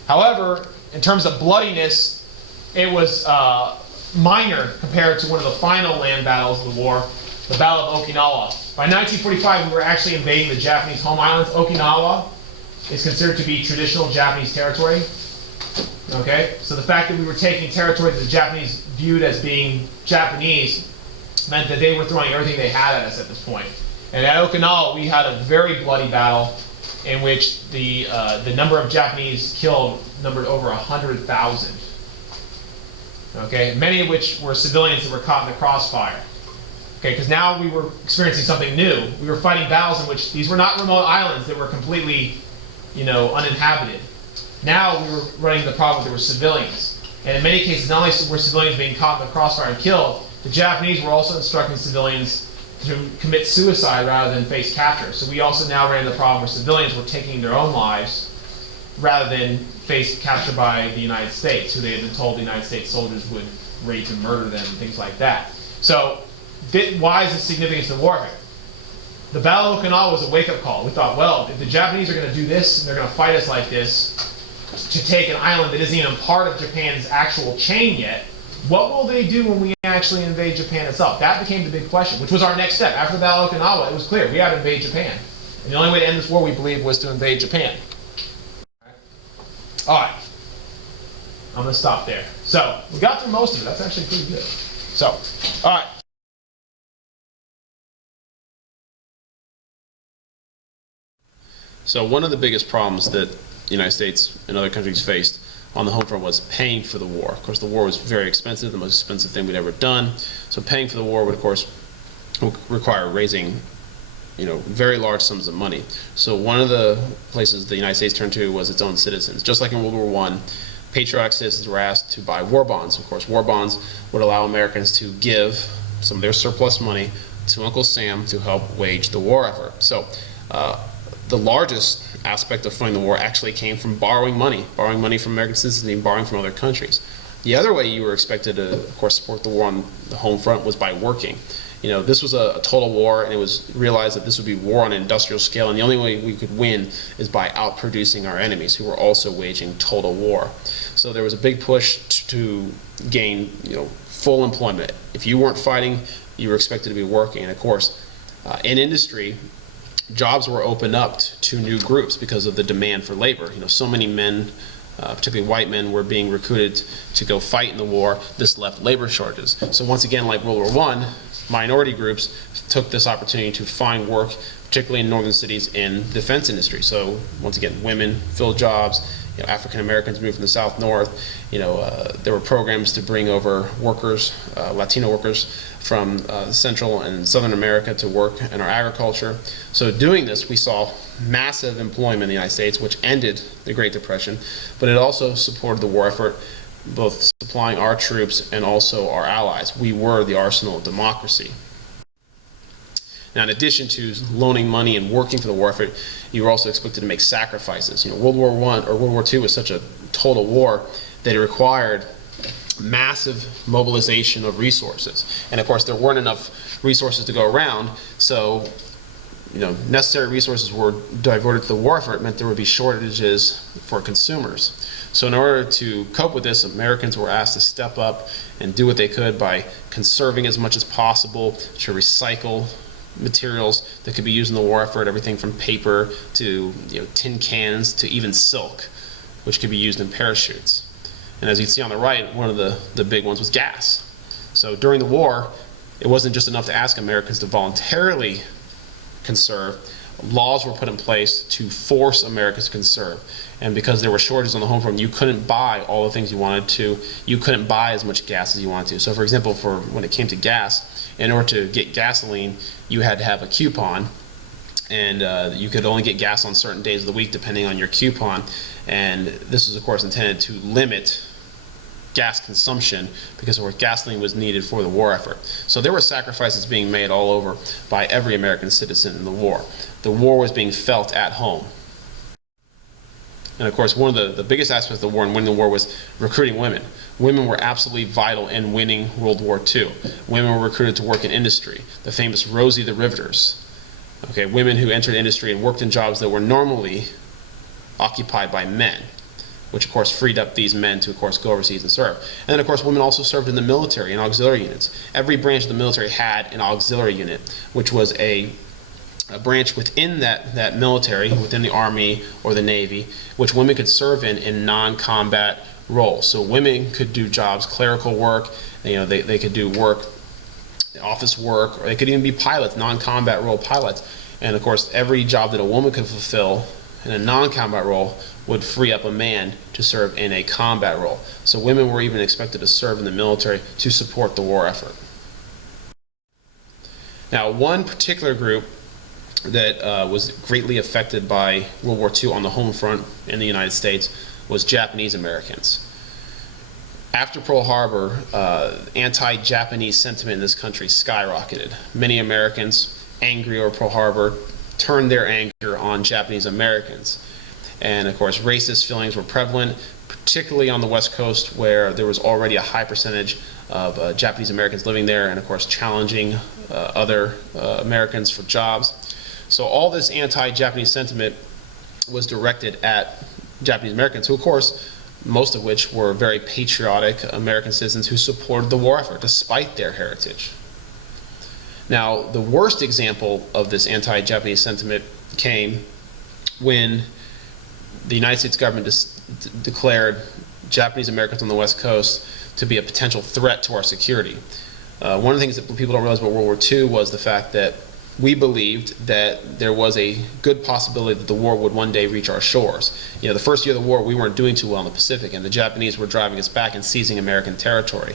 However, in terms of bloodiness, it was minor compared to one of the final land battles of the war, the Battle of Okinawa. By 1945, we were actually invading the Japanese home islands. Okinawa is considered to be traditional Japanese territory. Okay, so the fact that we were taking territory that the Japanese viewed as being Japanese meant that they were throwing everything they had at us at this point. And at Okinawa, we had a very bloody battle in which the number of Japanese killed numbered over 100,000. Okay, many of which were civilians that were caught in the crossfire. Okay, because now we were experiencing something new. We were fighting battles in which these were not remote islands that were completely, uninhabited. Now we were running the problem that there were civilians. And in many cases, not only were civilians being caught in the crossfire and killed, the Japanese were also instructing civilians to commit suicide rather than face capture. So we also now ran the problem where civilians were taking their own lives rather than face capture by the United States, who they had been told the United States soldiers would rape and murder them and things like that. So why is this significant to the warfare? The Battle of Okinawa was a wake-up call. We thought, well, if the Japanese are going to do this and they're going to fight us like this to take an island that isn't even part of Japan's actual chain yet, what will they do when we actually invade Japan itself? That became the big question, which was our next step. After the Battle of Okinawa, it was clear we had to invade Japan. And the only way to end this war, we believed, was to invade Japan. All right. I'm going to stop there. So we got through most of it. That's actually pretty good. So, all right. So one of the biggest problems that the United States and other countries faced on the home front was paying for the war. Of course, the war was very expensive, the most expensive thing we'd ever done. So paying for the war would, of course, require raising, very large sums of money. So one of the places the United States turned to was its own citizens. Just like in World War I, patriotic citizens were asked to buy war bonds. Of course, war bonds would allow Americans to give some of their surplus money to Uncle Sam to help wage the war effort. So the largest aspect of funding the war actually came from borrowing money from American citizens and borrowing from other countries. The other way you were expected to, of course, support the war on the home front was by working. This was a total war, and it was realized that this would be war on an industrial scale, and the only way we could win is by outproducing our enemies, who were also waging total war. So there was a big push to gain, full employment. If you weren't fighting, you were expected to be working. And of course, in industry, jobs were opened up to new groups because of the demand for labor. So many men, particularly white men, were being recruited to go fight in the war. This left labor shortages. So once again, like World War I, minority groups took this opportunity to find work, particularly in northern cities in the defense industry. So once again, women filled jobs. African Americans moved from the south north. There were programs to bring over workers, Latino workers from Central and Southern America to work in our agriculture. So doing this, we saw massive employment in the United States, which ended the Great Depression, but it also supported the war effort, both supplying our troops and also our allies. We were the arsenal of democracy. Now, in addition to loaning money and working for the war effort, you were also expected to make sacrifices. World War I or World War II was such a total war that it required massive mobilization of resources. And of course, there weren't enough resources to go around, so necessary resources were diverted to the war effort. It meant there would be shortages for consumers. So in order to cope with this, Americans were asked to step up and do what they could by conserving as much as possible, to recycle materials that could be used in the war effort, everything from paper to tin cans to even silk, which could be used in parachutes. And as you can see on the right, one of the big ones was gas. So during the war, it wasn't just enough to ask Americans to voluntarily conserve, laws were put in place to force Americans to conserve. And because there were shortages on the home front, you couldn't buy all the things you wanted to. You couldn't buy as much gas as you wanted to. So for example, when it came to gas, in order to get gasoline, you had to have a coupon. And you could only get gas on certain days of the week depending on your coupon. And this was, of course, intended to limit gas consumption because of course gasoline was needed for the war effort. So there were sacrifices being made all over by every American citizen in the war. The war was being felt at home. And of course, one of the biggest aspects of the war and winning the war was recruiting women. Women were absolutely vital in winning World War II. Women were recruited to work in industry. The famous Rosie the Riveters. Okay, women who entered industry and worked in jobs that were normally occupied by men, which of course freed up these men to of course go overseas and serve. And then of course women also served in the military, in auxiliary units. Every branch of the military had an auxiliary unit, which was a branch within that military, within the Army or the Navy, which women could serve in non-combat roles. So women could do jobs, clerical work, they could do work, office work, or they could even be pilots, non-combat role pilots. And of course every job that a woman could fulfill in a non-combat role would free up a man to serve in a combat role. So women were even expected to serve in the military to support the war effort. Now, one particular group that was greatly affected by World War II on the home front in the United States was Japanese Americans. After Pearl Harbor, anti-Japanese sentiment in this country skyrocketed. Many Americans, angry over Pearl Harbor, turned their anger on Japanese Americans. And of course, racist feelings were prevalent, particularly on the West Coast, where there was already a high percentage of Japanese Americans living there, and of course challenging other Americans for jobs. So all this anti-Japanese sentiment was directed at Japanese Americans, who of course, most of which were very patriotic American citizens who supported the war effort despite their heritage. Now, the worst example of this anti-Japanese sentiment came when the United States government declared Japanese Americans on the West Coast to be a potential threat to our security. One of the things that people don't realize about World War II was the fact that we believed that there was a good possibility that the war would one day reach our shores. The first year of the war, we weren't doing too well in the Pacific, and the Japanese were driving us back and seizing American territory.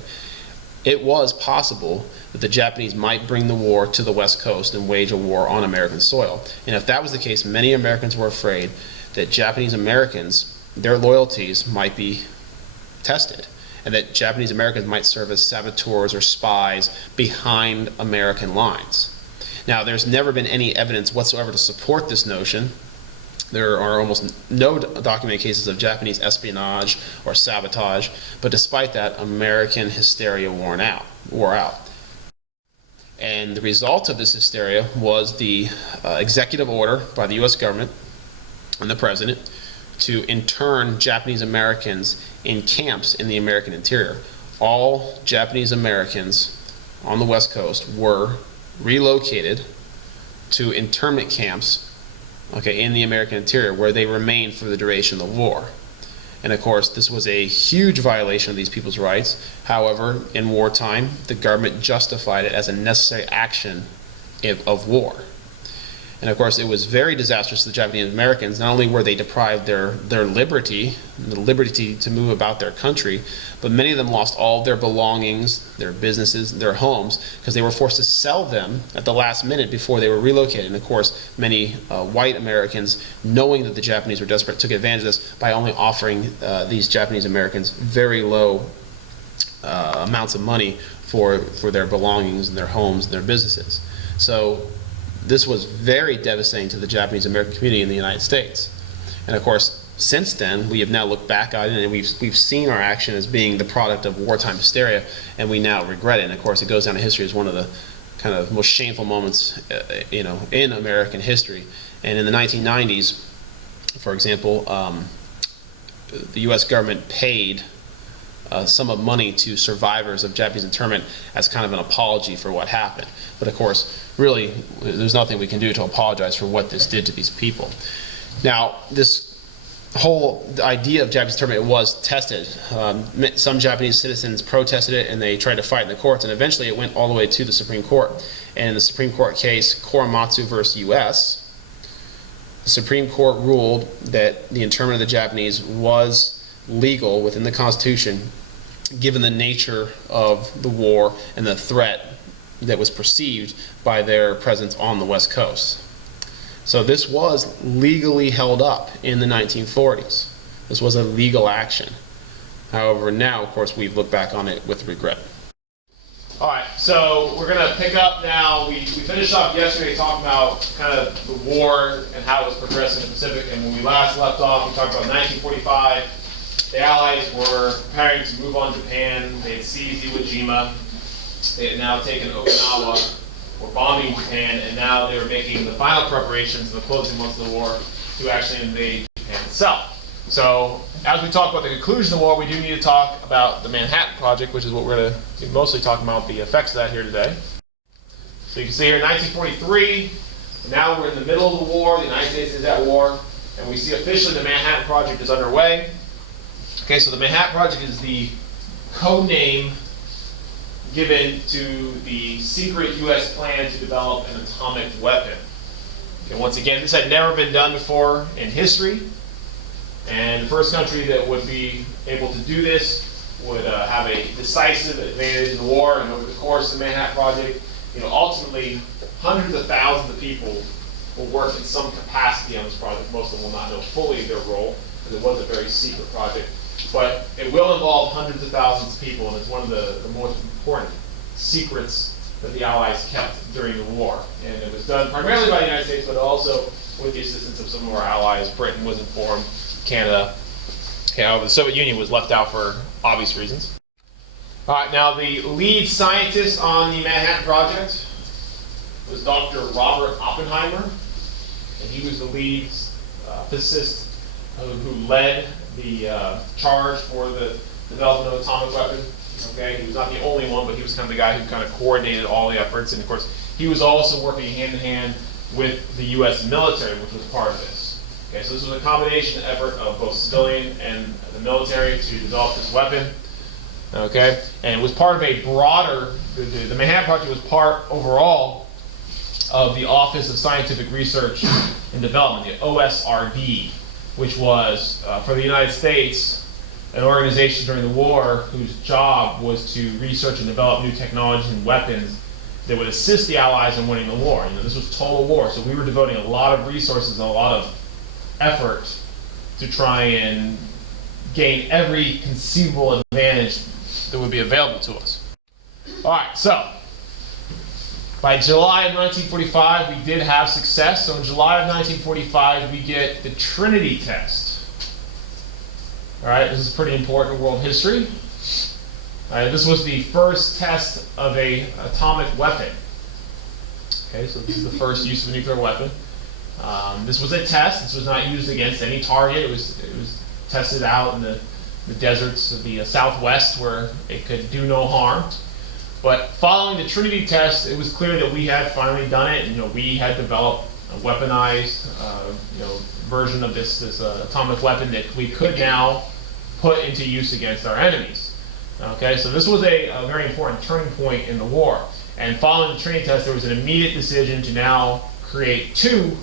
It was possible that the Japanese might bring the war to the West Coast and wage a war on American soil. And if that was the case, many Americans were afraid that Japanese Americans, their loyalties might be tested, and that Japanese Americans might serve as saboteurs or spies behind American lines. Now, there's never been any evidence whatsoever to support this notion. There are almost no documented cases of Japanese espionage or sabotage, but despite that, American hysteria wore out. And the result of this hysteria was the executive order by the U.S. government and the president to intern Japanese Americans in camps in the American interior. All Japanese Americans on the West Coast were relocated to internment camps, in the American interior, where they remained for the duration of the war. And of course, this was a huge violation of these people's rights. However, in wartime, the government justified it as a necessary action of war. And of course, it was very disastrous to the Japanese Americans. Not only were they deprived their liberty, the liberty to move about their country, but many of them lost all their belongings, their businesses, their homes, because they were forced to sell them at the last minute before they were relocated. And of course, many white Americans, knowing that the Japanese were desperate, took advantage of this by only offering these Japanese Americans very low amounts of money for their belongings and their homes and their businesses. So this was very devastating to the Japanese American community in the United States. And of course, since then, we have now looked back at it and we've seen our action as being the product of wartime hysteria, and we now regret it. And of course, it goes down in history as one of the kind of most shameful moments in American history. And in the 1990s, for example, the U.S. government paid a sum of money to survivors of Japanese internment as kind of an apology for what happened. But of course, really, there's nothing we can do to apologize for what this did to these people. Now, this whole idea of Japanese internment was tested. Some Japanese citizens protested it and they tried to fight in the courts, and eventually it went all the way to the Supreme Court. And in the Supreme Court case, Korematsu versus U.S., the Supreme Court ruled that the internment of the Japanese was legal within the Constitution, given the nature of the war and the threat that was perceived by their presence on the West Coast. So this was legally held up in the 1940s. This was a legal action. However, now, of course, we've looked back on it with regret. All right, so we're going to pick up now. We finished off yesterday talking about kind of the war and how it was progressing in the Pacific. And when we last left off, we talked about 1945. The Allies were preparing to move on Japan. They had seized Iwo Jima. They had now taken Okinawa, were bombing Japan, and now they were making the final preparations in the closing months of the war to actually invade Japan itself. So, as we talk about the conclusion of the war, we do need to talk about the Manhattan Project, which is what we're going to be mostly talking about the effects of that here today. So you can see here, 1943, now we're in the middle of the war, the United States is at war, and we see officially the Manhattan Project is underway. Okay, so the Manhattan Project is the code name given to the secret U.S. plan to develop an atomic weapon. Okay, once again, this had never been done before in history. And the first country that would be able to do this would have a decisive advantage in the war. And over the course of the Manhattan Project, ultimately hundreds of thousands of people will work in some capacity on this project. Most of them will not know fully their role because it was a very secret project. But it will involve hundreds of thousands of people, and it's one of the most important secrets that the Allies kept during the war. And it was done primarily by the United States, but also with the assistance of some of our allies. Britain was informed. Canada. However, the Soviet Union was left out for obvious reasons. All right, now the lead scientist on the Manhattan Project was Dr. Robert Oppenheimer, and he was the lead physicist who led the charge for the development of atomic weapon. Okay, he was not the only one, but he was kind of the guy who kind of coordinated all the efforts, and of course, he was also working hand in hand with the U.S. military, which was part of this. Okay, so this was a combination effort of both civilian and the military to develop this weapon. Okay, and it was part of a broader, the Manhattan Project was part overall of the Office of Scientific Research and Development, the OSRD, which was, for the United States, an organization during the war whose job was to research and develop new technologies and weapons that would assist the Allies in winning the war. This was total war, so we were devoting a lot of resources and a lot of effort to try and gain every conceivable advantage that would be available to us. All right, so by July of 1945, we did have success. So in July of 1945, we get the Trinity test. All right, this is pretty important in world history. All right, this was the first test of an atomic weapon. Okay, so this is the first use of a nuclear weapon. This was a test. This was not used against any target. It was tested out in the deserts of the Southwest where it could do no harm. But following the Trinity test, it was clear that we had finally done it. And, we had developed a weaponized, version of this atomic weapon that we could now put into use against our enemies. Okay, so this was a very important turning point in the war. And following the Trinity test, there was an immediate decision to now create two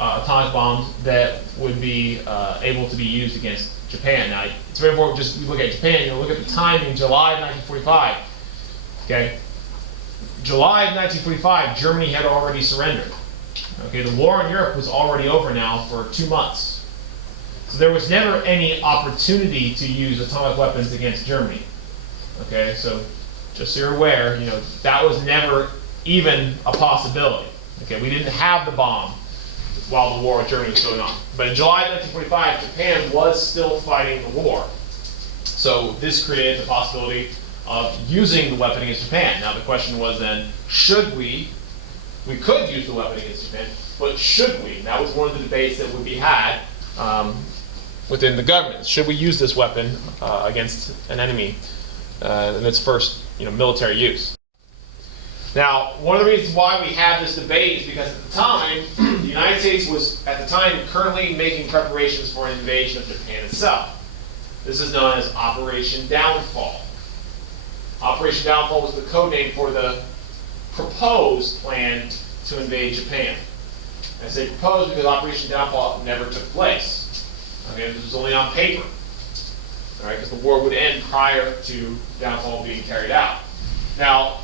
atomic bombs that would be able to be used against Japan. Now, it's very important just look at Japan. Look at the timing, July of 1945. Okay, July of 1945, Germany had already surrendered. Okay, the war in Europe was already over now for 2 months. So there was never any opportunity to use atomic weapons against Germany. Okay, so just so you're aware, that was never even a possibility. Okay, we didn't have the bomb while the war with Germany was going on. But in July of 1945, Japan was still fighting the war. So this created the possibility of using the weapon against Japan. Now the question was then, should we could use the weapon against Japan, but should we? And that was one of the debates that would be had within the government. Should we use this weapon against an enemy in its first military use? Now, one of the reasons why we have this debate is because at the time, the United States was, at the time, currently making preparations for an invasion of Japan itself. This is known as Operation Downfall. Operation Downfall was the code name for the proposed plan to invade Japan. I say proposed because Operation Downfall never took place. Okay, this was only on paper. All right, because the war would end prior to Downfall being carried out. Now,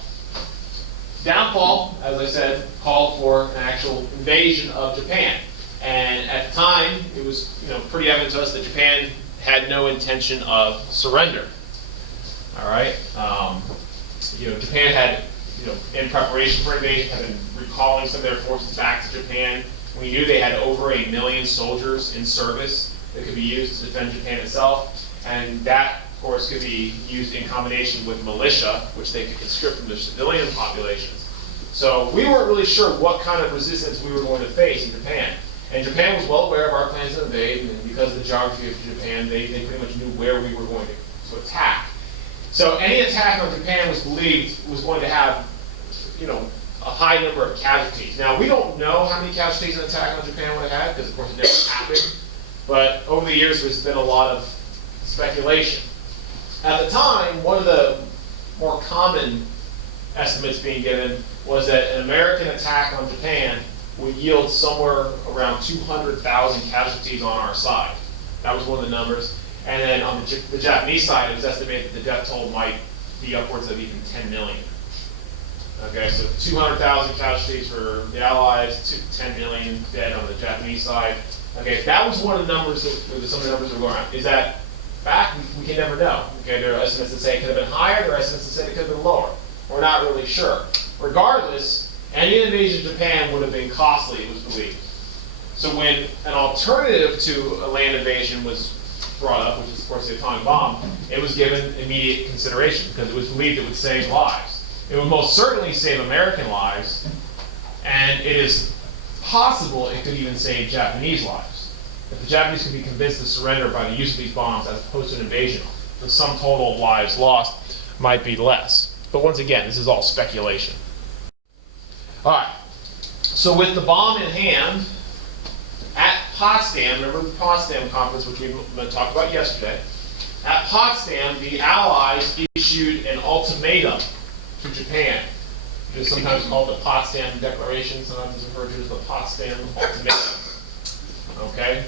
Downfall, as I said, called for an actual invasion of Japan. And at the time, it was pretty evident to us that Japan had no intention of surrender. All right, Japan had, in preparation for invasion, had been recalling some of their forces back to Japan. We knew they had over 1 million soldiers in service that could be used to defend Japan itself. And that, of course, could be used in combination with militia, which they could conscript from their civilian populations. So we weren't really sure what kind of resistance we were going to face in Japan. And Japan was well aware of our plans to invade, and because of the geography of Japan, they pretty much knew where we were going to attack. So any attack on Japan was believed was going to have, a high number of casualties. Now, we don't know how many casualties an attack on Japan would have had, because of course it never happened. But over the years, there's been a lot of speculation. At the time, one of the more common estimates being given was that an American attack on Japan would yield somewhere around 200,000 casualties on our side. That was one of the numbers. And then on the Japanese side, it was estimated that the death toll might be upwards of even 10 million. Okay, so 200,000 casualties for the Allies, 10 million dead on the Japanese side. Okay, that was one of the numbers that some of the numbers were going around. Is that fact? We can never know. Okay, there are estimates that say it could have been higher, there are estimates that say it could have been lower. We're not really sure. Regardless, any invasion of Japan would have been costly, it was believed. So when an alternative to a land invasion was brought up, which is of course the atomic bomb, it was given immediate consideration because it was believed it would save lives. It would most certainly save American lives, and it is possible it could even save Japanese lives. If the Japanese could be convinced to surrender by the use of these bombs as opposed to an invasion, the sum total of lives lost might be less. But once again, this is all speculation. All right, so with the bomb in hand, at Potsdam, remember the Potsdam Conference, which we talked about yesterday, at Potsdam, the Allies issued an ultimatum to Japan. It is sometimes called the Potsdam Declaration, sometimes referred to as the Potsdam Ultimatum. Okay?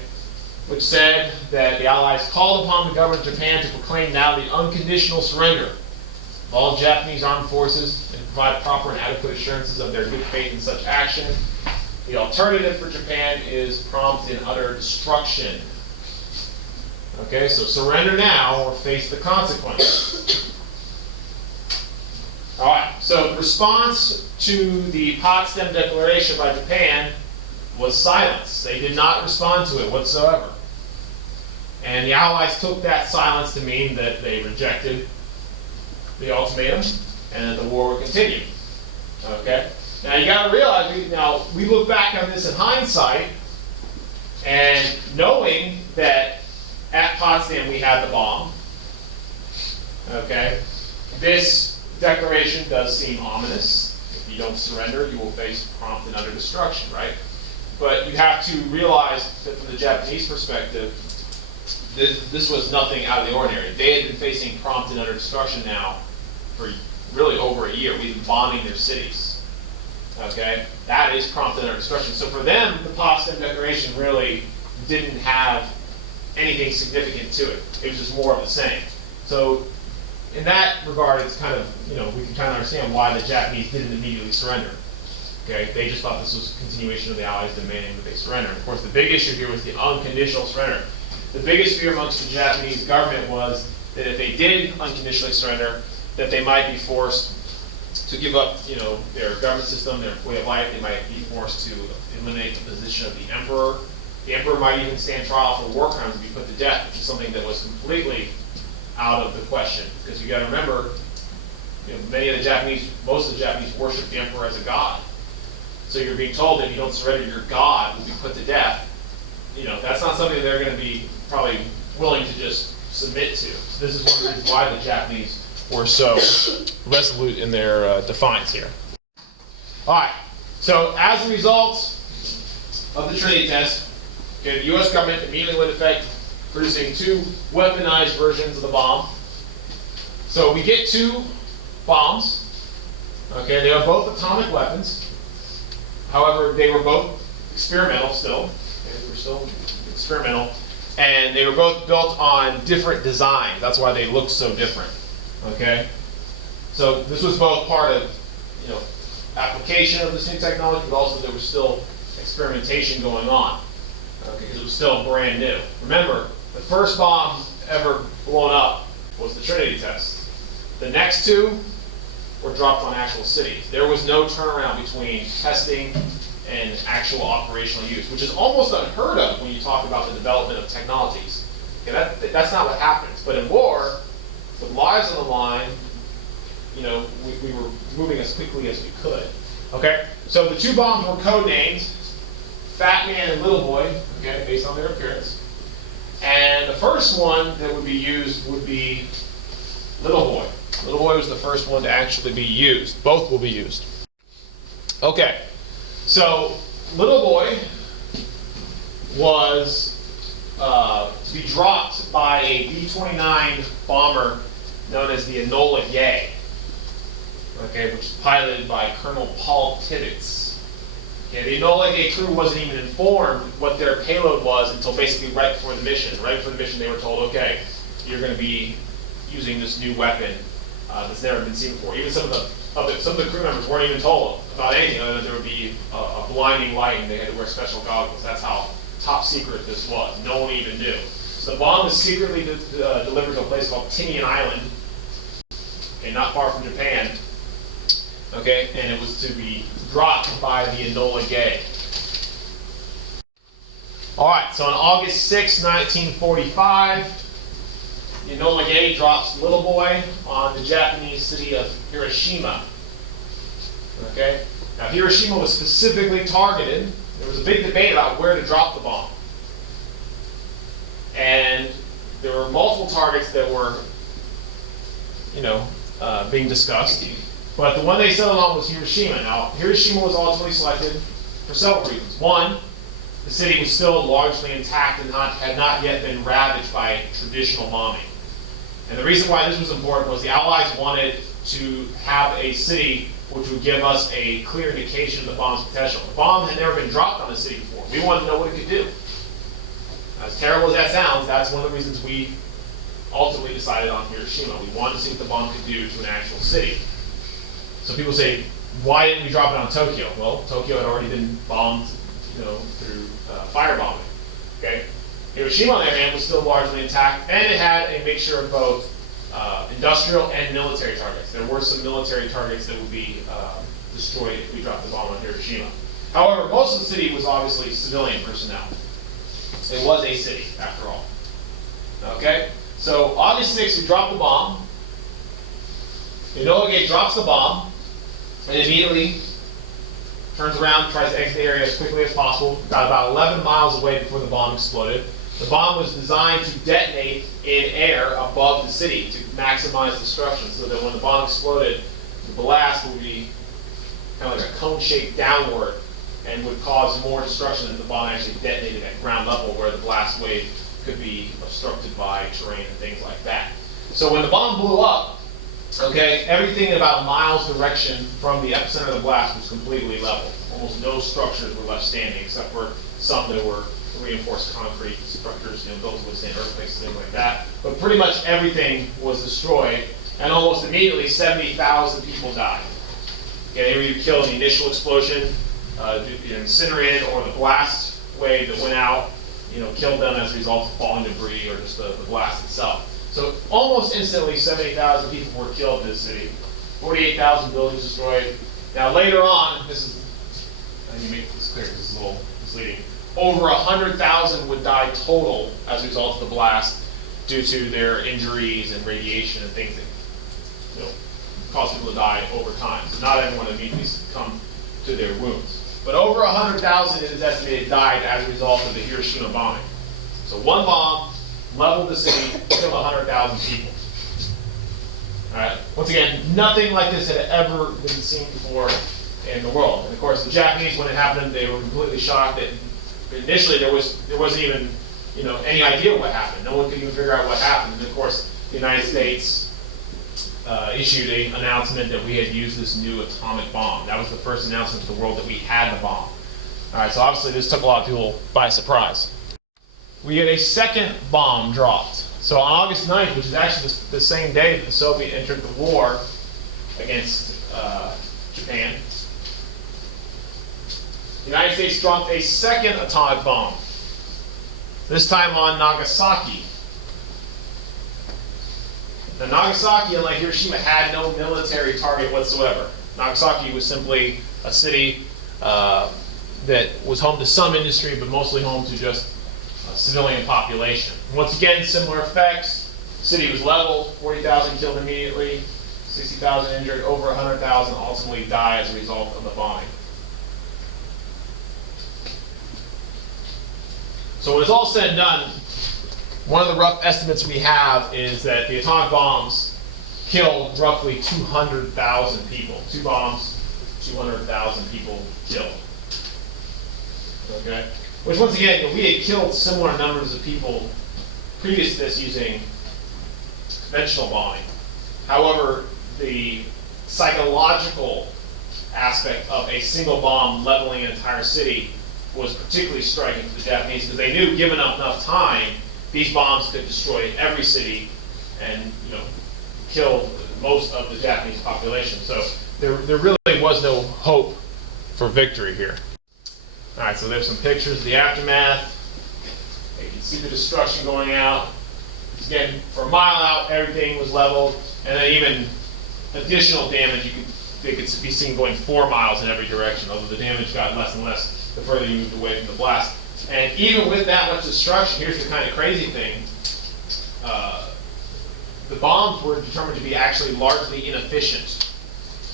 Which said that the Allies called upon the government of Japan to proclaim now the unconditional surrender of all Japanese armed forces and provide proper and adequate assurances of their good faith in such action. The alternative for Japan is prompt and utter destruction. Okay, so surrender now or face the consequences. All right, so the response to the Potsdam Declaration by Japan was silence. They did not respond to it whatsoever. And the Allies took that silence to mean that they rejected the ultimatum and that the war would continue. Okay? Now you got to realize, we look back on this in hindsight, and knowing that at Potsdam we had the bomb, okay, this declaration does seem ominous. If you don't surrender, you will face prompt and utter destruction, right? But you have to realize that from the Japanese perspective, this was nothing out of the ordinary. They had been facing prompt and utter destruction now for really over a year. We've been bombing their cities. Okay? That is prompt and utter destruction. So for them, the Potsdam Declaration really didn't have anything significant to it. It was just more of the same. So in that regard, it's kind of, we can kind of understand why the Japanese didn't immediately surrender. Okay? They just thought this was a continuation of the Allies demanding that they surrender. Of course, the big issue here was the unconditional surrender. The biggest fear amongst the Japanese government was that if they did unconditionally surrender, that they might be forced to give up, their government system, their way of life. They might be forced to eliminate the position of the emperor. The emperor might even stand trial for war crimes and be put to death, which is something that was completely out of the question. Because you got to remember, most of the Japanese worship the emperor as a god. So you're being told that if you don't surrender, your god will be put to death. That's not something they're going to be probably willing to just submit to. So this is one of the reasons why the Japanese were so resolute in their defiance here. All right. So as a result of the Trinity test, the U.S. government immediately went into effect, producing 2 weaponized versions of the bomb. So we get 2 bombs. Okay, they are both atomic weapons. However, they were both experimental still. Okay, they were still experimental. And they were both built on different designs. That's why they look so different. Okay? So this was both part of, application of this new technology, but also there was still experimentation going on. Okay, because it was still brand new. Remember, the first bomb ever blown up was the Trinity test. The next two were dropped on actual cities. There was no turnaround between testing and actual operational use, which is almost unheard of when you talk about the development of technologies. Okay, that's not what happens. But in war, with lives on the line, we were moving as quickly as we could. Okay, so the two bombs were codenamed Fat Man and Little Boy, okay, based on their appearance. And the first one that would be used would be Little Boy. Little Boy was the first one to actually be used. Both will be used. Okay, so Little Boy was to be dropped by a B-29 bomber known as the Enola Gay, okay, which is piloted by Colonel Paul Tibbets. Okay, the Enola Gay crew wasn't even informed what their payload was until basically right before the mission. Right before the mission, they were told, okay, you're going to be using this new weapon that's never been seen before. Even some of the crew members weren't even told about anything other than there would be a blinding light and they had to wear special goggles. That's how top secret this was. No one even knew. So the bomb was secretly delivered to a place called Tinian Island, okay, not far from Japan. Okay, and it was to be dropped by the Enola Gay. All right, so on August 6, 1945, the Enola Gay drops Little Boy on the Japanese city of Hiroshima. Okay, now Hiroshima was specifically targeted. There was a big debate about where to drop the bomb. And there were multiple targets that were, being discussed. But the one they settled on was Hiroshima. Now, Hiroshima was ultimately selected for several reasons. One, the city was still largely intact and had not yet been ravaged by traditional bombing. And the reason why this was important was the Allies wanted to have a city which would give us a clear indication of the bomb's potential. The bomb had never been dropped on the city before. We wanted to know what it could do. As terrible as that sounds, that's one of the reasons we ultimately decided on Hiroshima. We wanted to see what the bomb could do to an actual city. So people say, why didn't we drop it on Tokyo? Well, Tokyo had already been bombed, through firebombing. Okay, Hiroshima, on the other hand, was still largely intact, and it had a mixture of both industrial and military targets. There were some military targets that would be destroyed if we dropped the bomb on Hiroshima. However, most of the city was obviously civilian personnel. It was a city, after all. Okay, so August 6th, we dropped the bomb. Enola Gay drops the bomb, and immediately turns around, tries to exit the area as quickly as possible. Got about 11 miles away before the bomb exploded. The bomb was designed to detonate in air above the city to maximize destruction, so that when the bomb exploded, the blast would be kind of like a cone-shaped downward and would cause more destruction than the bomb actually detonated at ground level, where the blast wave could be obstructed by terrain and things like that. So when the bomb blew up, okay, everything in about a mile's direction from the epicenter of the blast was completely level. Almost no structures were left standing, except for some that were reinforced concrete structures, built to withstand earthquakes and things like that. But pretty much everything was destroyed, and almost immediately 70,000 people died. Okay, they were either killed in the initial explosion, incinerated, or the blast wave that went out, killed them as a result of falling debris or just the blast itself. So almost instantly, 70,000 people were killed in this city. 48,000 buildings destroyed. Now later on, I need to make this clear because this is a little misleading. Over 100,000 would die total as a result of the blast due to their injuries and radiation and things that cause people to die over time. So not everyone immediately succumbed to their wounds. But over 100,000 it is estimated died as a result of the Hiroshima bombing. So one bomb leveled the city, killed 100,000 people. All right. Once again, nothing like this had ever been seen before in the world. And of course, the Japanese, when it happened, they were completely shocked that initially there wasn't even any idea what happened. No one could even figure out what happened. And of course, the United States issued an announcement that we had used this new atomic bomb. That was the first announcement to the world that we had the bomb. All All right, so obviously this took a lot of people by surprise. We get a second bomb dropped. So on August 9th, which is actually the same day that the Soviet entered the war against Japan, the United States dropped a second atomic bomb, this time on Nagasaki. Now, Nagasaki, unlike Hiroshima, had no military target whatsoever. Nagasaki was simply a city that was home to some industry, but mostly home to just a civilian population. Once again, similar effects. The city was leveled, 40,000 killed immediately, 60,000 injured, over 100,000 ultimately died as a result of the bombing. So when it's all said and done, one of the rough estimates we have is that the atomic bombs killed roughly 200,000 people. 2 bombs, 200,000 people killed. Okay? Which once again, we had killed similar numbers of people previous to this using conventional bombing. However, the psychological aspect of a single bomb leveling an entire city was particularly striking to the Japanese, because they knew given enough time, these bombs could destroy every city and kill most of the Japanese population. So there really was no hope for victory here. All right, so there's some pictures of the aftermath. You can see the destruction going out. Again, for a mile out, everything was leveled, and then even additional damage they could be seen going 4 miles in every direction, although the damage got less and less the further you moved away from the blast. And even with that much destruction, here's the kind of crazy thing. The bombs were determined to be actually largely inefficient,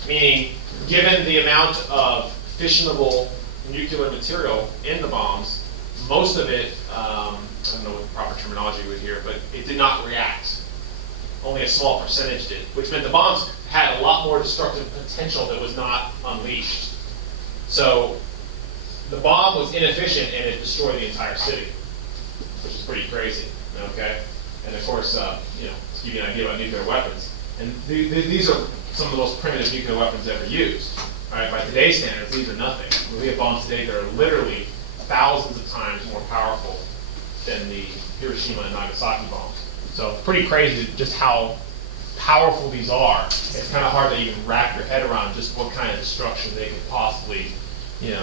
meaning given the amount of fissionable nuclear material in the bombs, most of it, I don't know what the proper terminology would here, but it did not react. Only a small percentage did, which meant the bombs had a lot more destructive potential that was not unleashed. So the bomb was inefficient and it destroyed the entire city, which is pretty crazy, okay? And of course, to give you an idea about nuclear weapons, and these are some of the most primitive nuclear weapons ever used. Right? By today's standards, these are nothing. We have bombs today that are literally thousands of times more powerful than the Hiroshima and Nagasaki bombs. So pretty crazy just how powerful these are. It's kind of hard to even wrap your head around just what kind of destruction they could possibly, do.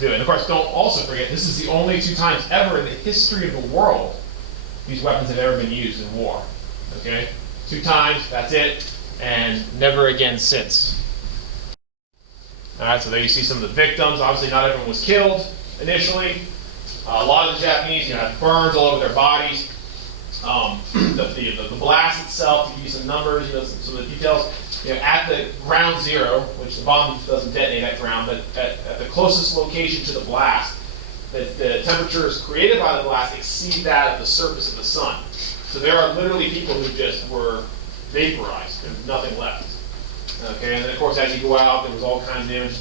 And of course, don't also forget, this is the only 2 times ever in the history of the world these weapons have ever been used in war. Okay? 2 times, that's it, and never again since. All right, so there you see some of the victims. Obviously, not everyone was killed initially. A lot of the Japanese, had burns all over their bodies. The blast itself, to give you some numbers, some of the details. At the ground zero, which the bomb doesn't detonate at ground, but at the closest location to the blast, the temperatures created by the blast exceed that of the surface of the sun. So there are literally people who just were vaporized. There was nothing left. Okay, and then of course as you go out, there was all kinds of damage.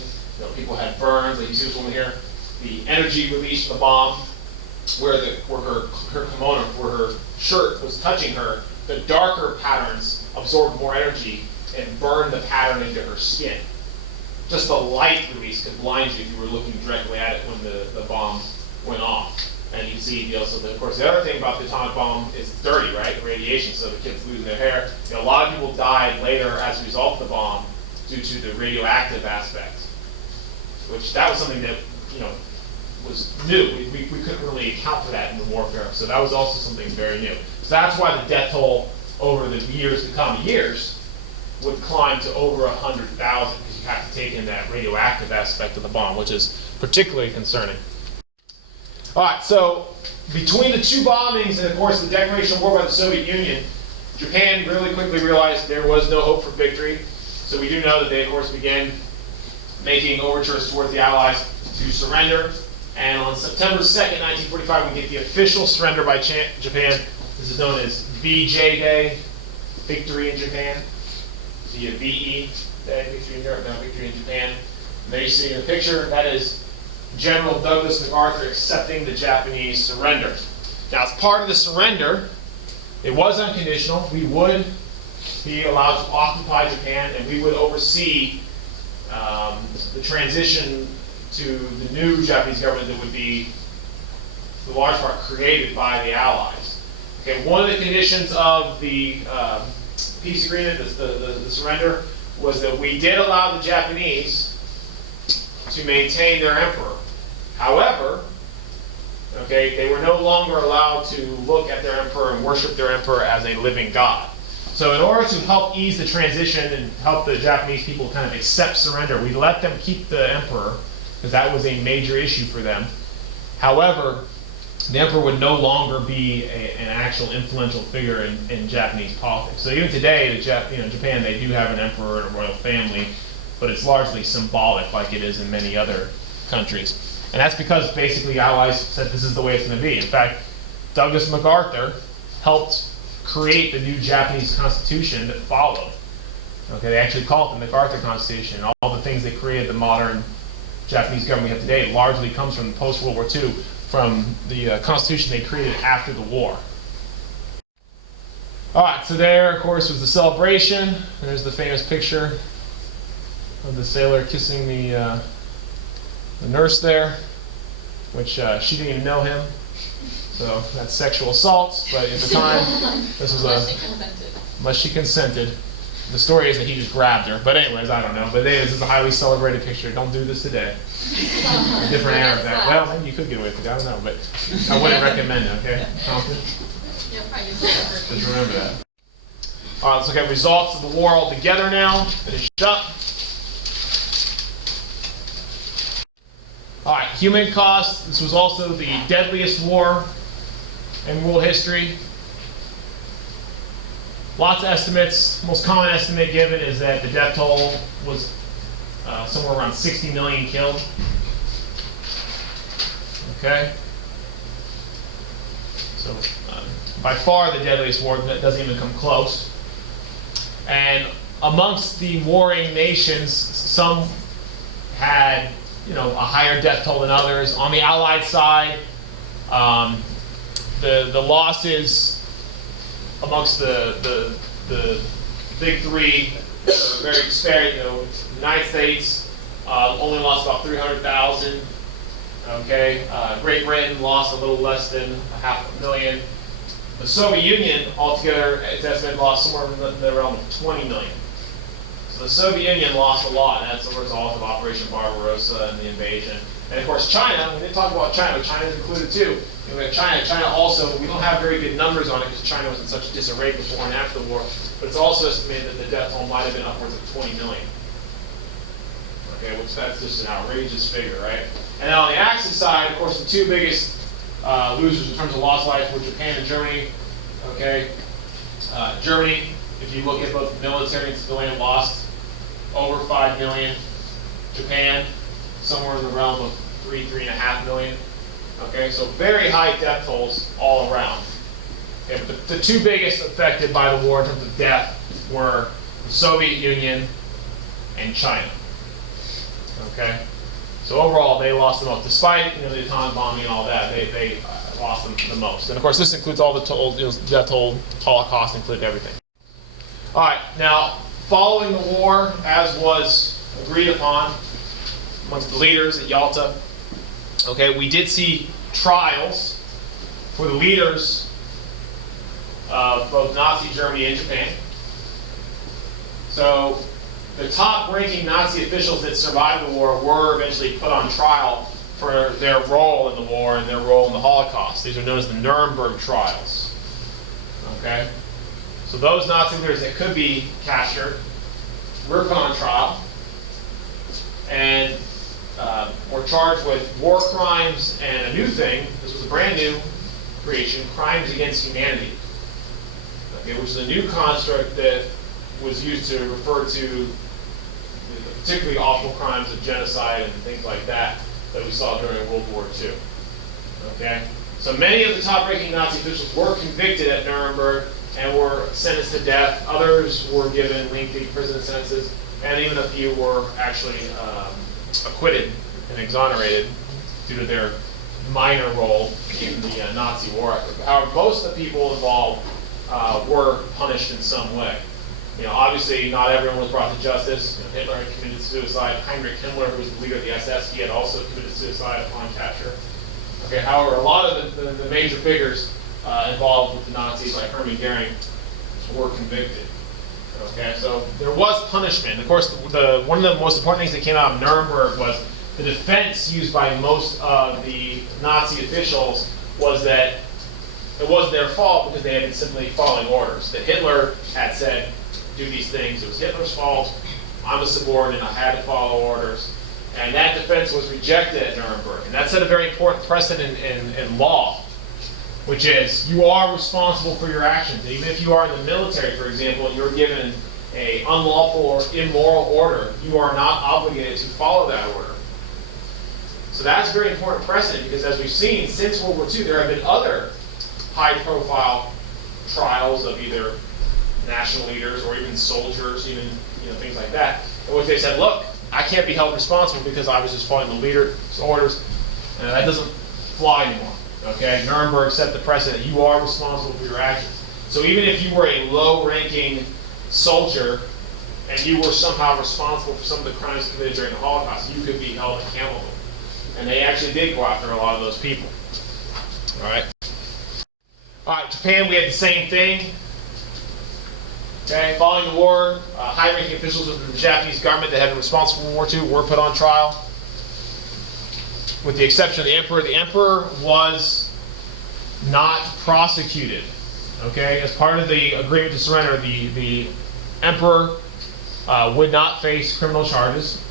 People had burns, like you see this one here. The energy released from the bomb, where her kimono, where her shirt was touching her, the darker patterns absorbed more energy and burned the pattern into her skin. Just the light release could blind you if you were looking directly at it when the bomb went off. And you can see, so of course the other thing about the atomic bomb is it's dirty, right? Radiation, so the kids losing their hair. A lot of people died later as a result of the bomb due to the radioactive aspect, which that was something that, was new. We couldn't really account for that in the warfare, so that was also something very new. So that's why the death toll over the years to come would climb to over 100,000, because you have to take in that radioactive aspect of the bomb, which is particularly concerning. All right, so between the 2 bombings and, of course, the declaration of war by the Soviet Union, Japan really quickly realized there was no hope for victory. So we do know that they, of course, began making overtures towards the Allies to surrender. And on September 2nd, 1945, we get the official surrender by Japan. This is known as VJ Day, Victory in Japan. So you have VE Day, Victory in Europe, now Victory in Japan. And there you see in the picture, that is General Douglas MacArthur accepting the Japanese surrender. Now, as part of the surrender, it was unconditional. We would be allowed to occupy Japan, and we would oversee the transition to the new Japanese government that would be, for the large part, created by the Allies. Okay, one of the conditions of the peace agreement, the surrender, was that we did allow the Japanese to maintain their emperor. However, okay, they were no longer allowed to look at their emperor and worship their emperor as a living god. So in order to help ease the transition and help the Japanese people kind of accept surrender, we let them keep the emperor, because that was a major issue for them. However, the emperor would no longer be an actual influential figure in Japanese politics. So even today, Japan, they do have an emperor and a royal family, but it's largely symbolic, like it is in many other countries. And that's because basically Allies said this is the way it's going to be. In fact, Douglas MacArthur helped create the new Japanese constitution that followed. Okay, they actually call it the MacArthur Constitution. All the things that created the modern Japanese government we have today largely comes from post-World War II, from the constitution they created after the war. All right, so there, of course, was the celebration. There's the famous picture of the sailor kissing the nurse there, which she didn't even know him. So that's sexual assault, but at the time, this was unless she consented. The story is that he just grabbed her. But anyways, I don't know. But anyways, this is a highly celebrated picture. Don't do this today. A different era of that. Well, maybe you could get away with it. I don't know. But I wouldn't recommend it, okay? Compton? Yeah, probably just Just remember that. All right, let's look at results of the war altogether now. Finish up. All right, human cost. This was also the deadliest war in world history. Lots of estimates. Most common estimate given is that the death toll was somewhere around 60 million killed. Okay? So by far the deadliest war, that doesn't even come close. And amongst the warring nations, some had a higher death toll than others. On the Allied side, the losses amongst the big three are very disparate. The United States only lost about 300,000. Okay, Great Britain lost a little less than 500,000. The Soviet Union altogether, it's estimated, lost somewhere in the realm of 20 million. So the Soviet Union lost a lot, and that's a result of Operation Barbarossa and the invasion. And of course, China. We didn't talk about China, but China's included too. We have China. China also, we don't have very good numbers on it because China was in such disarray before and after the war. But it's also estimated that the death toll might have been upwards of 20 million. Okay, which that's just an outrageous figure, right? And then on the Axis side, of course, the two biggest losers in terms of lost lives were Japan and Germany. Okay, Germany, if you look at both military and civilian, lost over 5 million. Japan, somewhere in the realm of 3.5 million. Okay, so very high death tolls all around. Okay, but the two biggest affected by the war in terms of death were the Soviet Union and China. Okay, so overall they lost the most, despite the atomic bombing and all that. They lost them the most, and of course this includes all the death toll, Holocaust, included everything. All right, now following the war, as was agreed upon amongst the leaders at Yalta, okay, we did see trials for the leaders of both Nazi Germany and Japan. So the top-ranking Nazi officials that survived the war were eventually put on trial for their role in the war and their role in the Holocaust. These are known as the Nuremberg trials. Okay? So those Nazi leaders that could be captured were put on trial and were charged with war crimes and a new thing. This was a brand new creation, crimes against humanity. Okay, which is a new construct that was used to refer to particularly awful crimes of genocide and things like that that we saw during World War II. Okay, so many of the top-ranking Nazi officials were convicted at Nuremberg and were sentenced to death. Others were given lengthy prison sentences, and even a few were actually acquitted and exonerated due to their minor role in the Nazi war effort. However, most of the people involved were punished in some way. Obviously not everyone was brought to justice. Hitler had committed suicide. Heinrich Himmler, who was the leader of the SS, he had also committed suicide upon capture. Okay, however, a lot of the major figures involved with the Nazis, like Hermann Goering, were convicted. Okay, so there was punishment. Of course, one of the most important things that came out of Nuremberg was the defense used by most of the Nazi officials was that it wasn't their fault because they had been simply following orders. That Hitler had said, do these things. It was Hitler's fault. I'm a subordinate. I had to follow orders. And that defense was rejected at Nuremberg. And that set a very important precedent in law, which is you are responsible for your actions. Even if you are in the military, for example, and you're given an unlawful or immoral order, you are not obligated to follow that order. So that's a very important precedent because, as we've seen, since World War II, there have been other high-profile trials of either national leaders or even soldiers, even things like that, in which they said, look, I can't be held responsible because I was just following the leader's orders, and that doesn't fly anymore. Okay, Nuremberg set the precedent. You are responsible for your actions. So even if you were a low-ranking soldier and you were somehow responsible for some of the crimes committed during the Holocaust, you could be held accountable. And they actually did go after a lot of those people. All right. All right, Japan, we had the same thing. Okay, following the war, high-ranking officials of the Japanese government that had been responsible for World War II were put on trial. With the exception of the emperor. The emperor was not prosecuted. Okay, as part of the agreement to surrender, the emperor would not face criminal charges.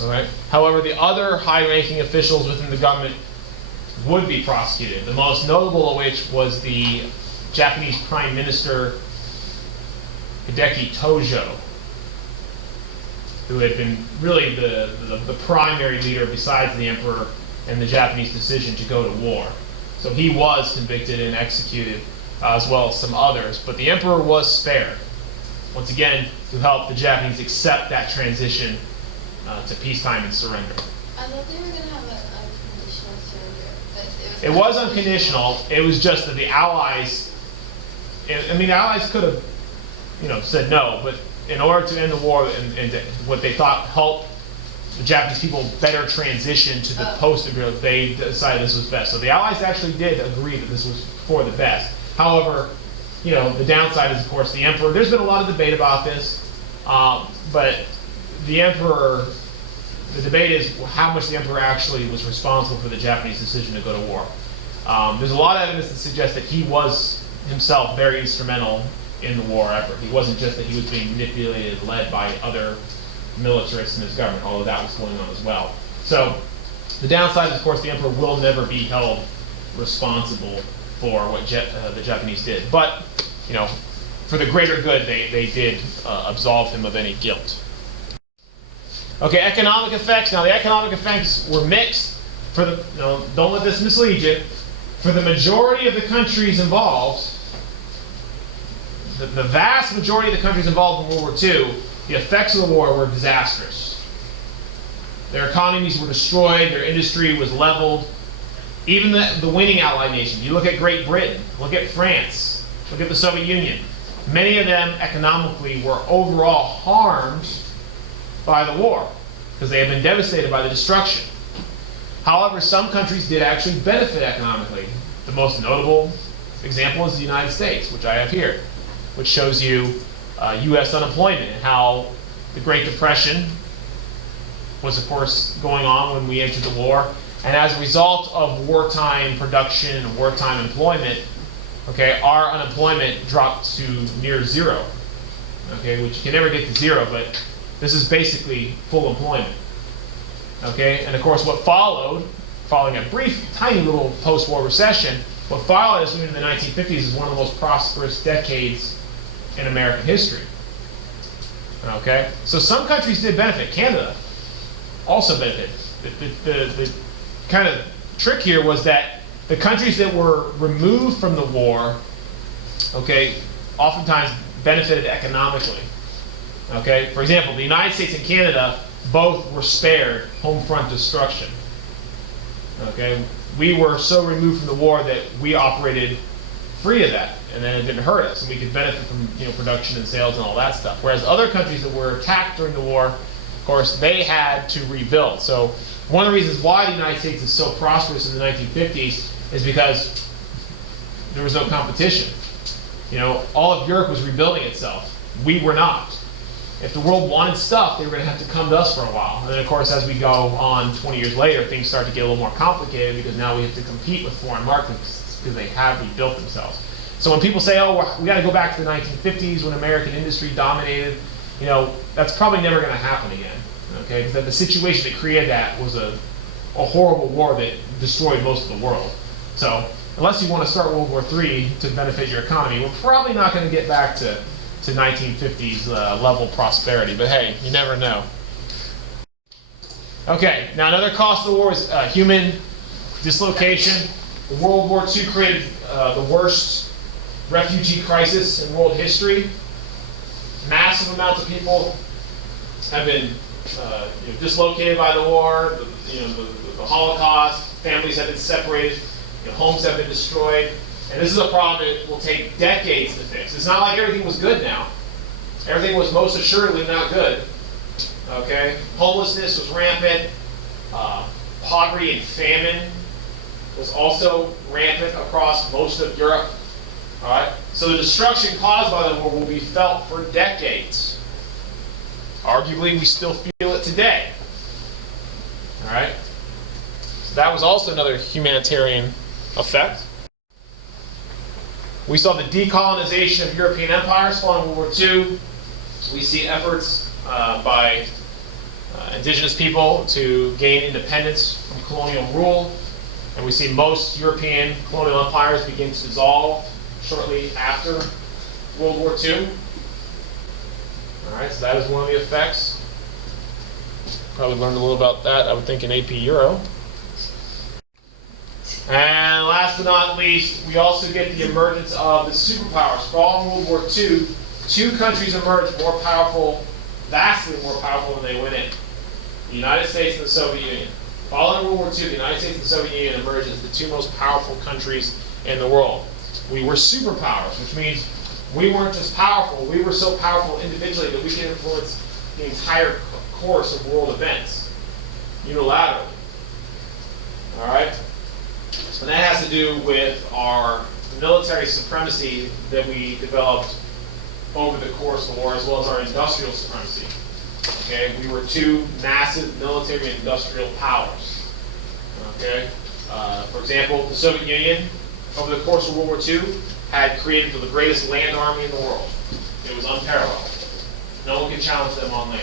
All right. However, the other high-ranking officials within the government would be prosecuted. The most notable of which was the Japanese Prime Minister Hideki Tojo, who had been really the primary leader besides the emperor in the Japanese decision to go to war. So he was convicted and executed, as well as some others. But the emperor was spared, once again, to help the Japanese accept that transition to peacetime and surrender. I thought they were going to have an unconditional surrender. But It was unconditional. It was just that the Allies, the Allies could have, said no, but in order to end the war and what they thought helped the Japanese people better transition to the post-imperial, they decided this was best. So the Allies actually did agree that this was for the best. However, the downside is, of course, the emperor. There's been a lot of debate about this, but the emperor, the debate is how much the emperor actually was responsible for the Japanese decision to go to war. There's a lot of evidence that suggests that he was himself very instrumental in the war effort. He wasn't just that he was being manipulated and led by other militarists in his government, although that was going on as well. So the downside is, of course, the emperor will never be held responsible for what the Japanese did. But, for the greater good, they did absolve him of any guilt. Okay, economic effects. Now, the economic effects were mixed. Don't let this mislead you. For the majority of the countries involved, the vast majority of the countries involved in World War II, the effects of the war were disastrous. Their economies were destroyed, their industry was leveled. Even the winning Allied nations, you look at Great Britain, look at France, look at the Soviet Union, many of them economically were overall harmed by the war because they had been devastated by the destruction. However, some countries did actually benefit economically. The most notable example is the United States, which I have here, which shows you U.S. unemployment and how the Great Depression was, of course, going on when we entered the war. And as a result of wartime production and wartime employment, okay, our unemployment dropped to near zero, okay, which you can never get to zero, but this is basically full employment, okay? And of course, what followed, following a brief, tiny little post-war recession, what followed as we went into the 1950s is one of the most prosperous decades in American history, okay? So some countries did benefit. Canada also benefited. The kind of trick here was that the countries that were removed from the war, okay, oftentimes benefited economically. Okay, for example, the United States and Canada both were spared home front destruction. Okay, we were so removed from the war that we operated free of that, and then it didn't hurt us, and we could benefit from production and sales and all that stuff. Whereas other countries that were attacked during the war, of course, they had to rebuild. So one of the reasons why the United States is so prosperous in the 1950s is because there was no competition. All of Europe was rebuilding itself. We were not. If the world wanted stuff, they were going to have to come to us for a while. And then, of course, as we go on 20 years later, things start to get a little more complicated because now we have to compete with foreign markets because they have rebuilt themselves. So when people say, oh, we got to go back to the 1950s when American industry dominated, that's probably never going to happen again. Okay, because the situation that created that was a horrible war that destroyed most of the world. So unless you want to start World War III to benefit your economy, we're probably not going to get back to 1950s level prosperity. But hey, you never know. Okay, now another cost of the war is human dislocation. World War II created the worst refugee crisis in world history. Massive amounts of people have been dislocated by the war, the Holocaust, families have been separated, homes have been destroyed, and this is a problem that will take decades to fix. It's not like everything was good now. Everything was most assuredly not good. Okay? Homelessness was rampant. Poverty and famine was also rampant across most of Europe. All right? So the destruction caused by the war will be felt for decades. Arguably, we still feel it today. All right? So that was also another humanitarian effect. We saw the decolonization of European empires following World War II. We see efforts by indigenous people to gain independence from colonial rule. And we see most European colonial empires begin to dissolve shortly after World War II. All right, so that is one of the effects. Probably learned a little about that, I would think, in AP Euro. And last but not least, we also get the emergence of the superpowers. Following World War II, two countries emerged more powerful, vastly more powerful than they went in. The United States and the Soviet Union. Following World War II, the United States and the Soviet Union emerged as the two most powerful countries in the world. We were superpowers, which means we weren't just powerful, we were so powerful individually that we can influence the entire course of world events unilaterally. All right? And that has to do with our military supremacy that we developed over the course of the war, as well as our industrial supremacy. Okay? We were two massive military and industrial powers. Okay? For example, the Soviet Union, over the course of World War II, had created the greatest land army in the world. It was unparalleled. No one could challenge them on land.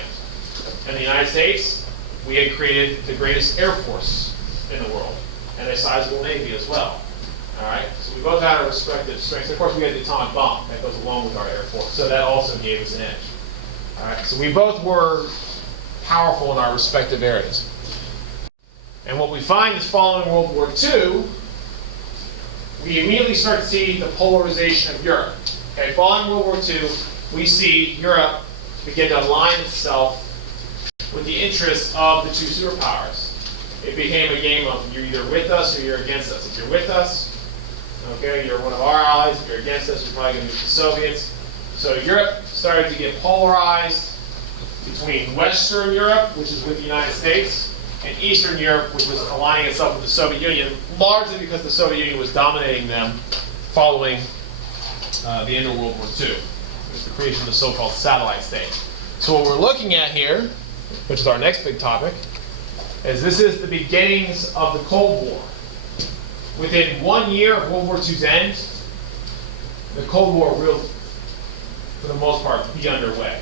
In the United States, we had created the greatest air force in the world, and a sizable navy as well. All right, so we both had our respective strengths. Of course, we had the atomic bomb that goes along with our air force, so that also gave us an edge. All right, so we both were powerful in our respective areas. And what we find is following World War II, we immediately start to see the polarization of Europe. Okay, following World War II, we see Europe begin to align itself with the interests of the two superpowers. It became a game of you're either with us or you're against us. If you're with us, okay, you're one of our allies. If you're against us, you're probably going to be the Soviets. So Europe started to get polarized between Western Europe, which is with the United States, and Eastern Europe, which was aligning itself with the Soviet Union, largely because the Soviet Union was dominating them following the end of World War II, with the creation of the so-called satellite state. So what we're looking at here, which is our next big topic, is this is the beginnings of the Cold War. Within 1 year of World War II's end, the Cold War will, for the most part, be underway.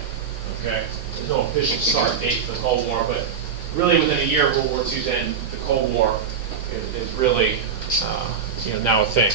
Okay? There's no official start date for the Cold War, but really within a year of World War II's end, the Cold War is really now a thing.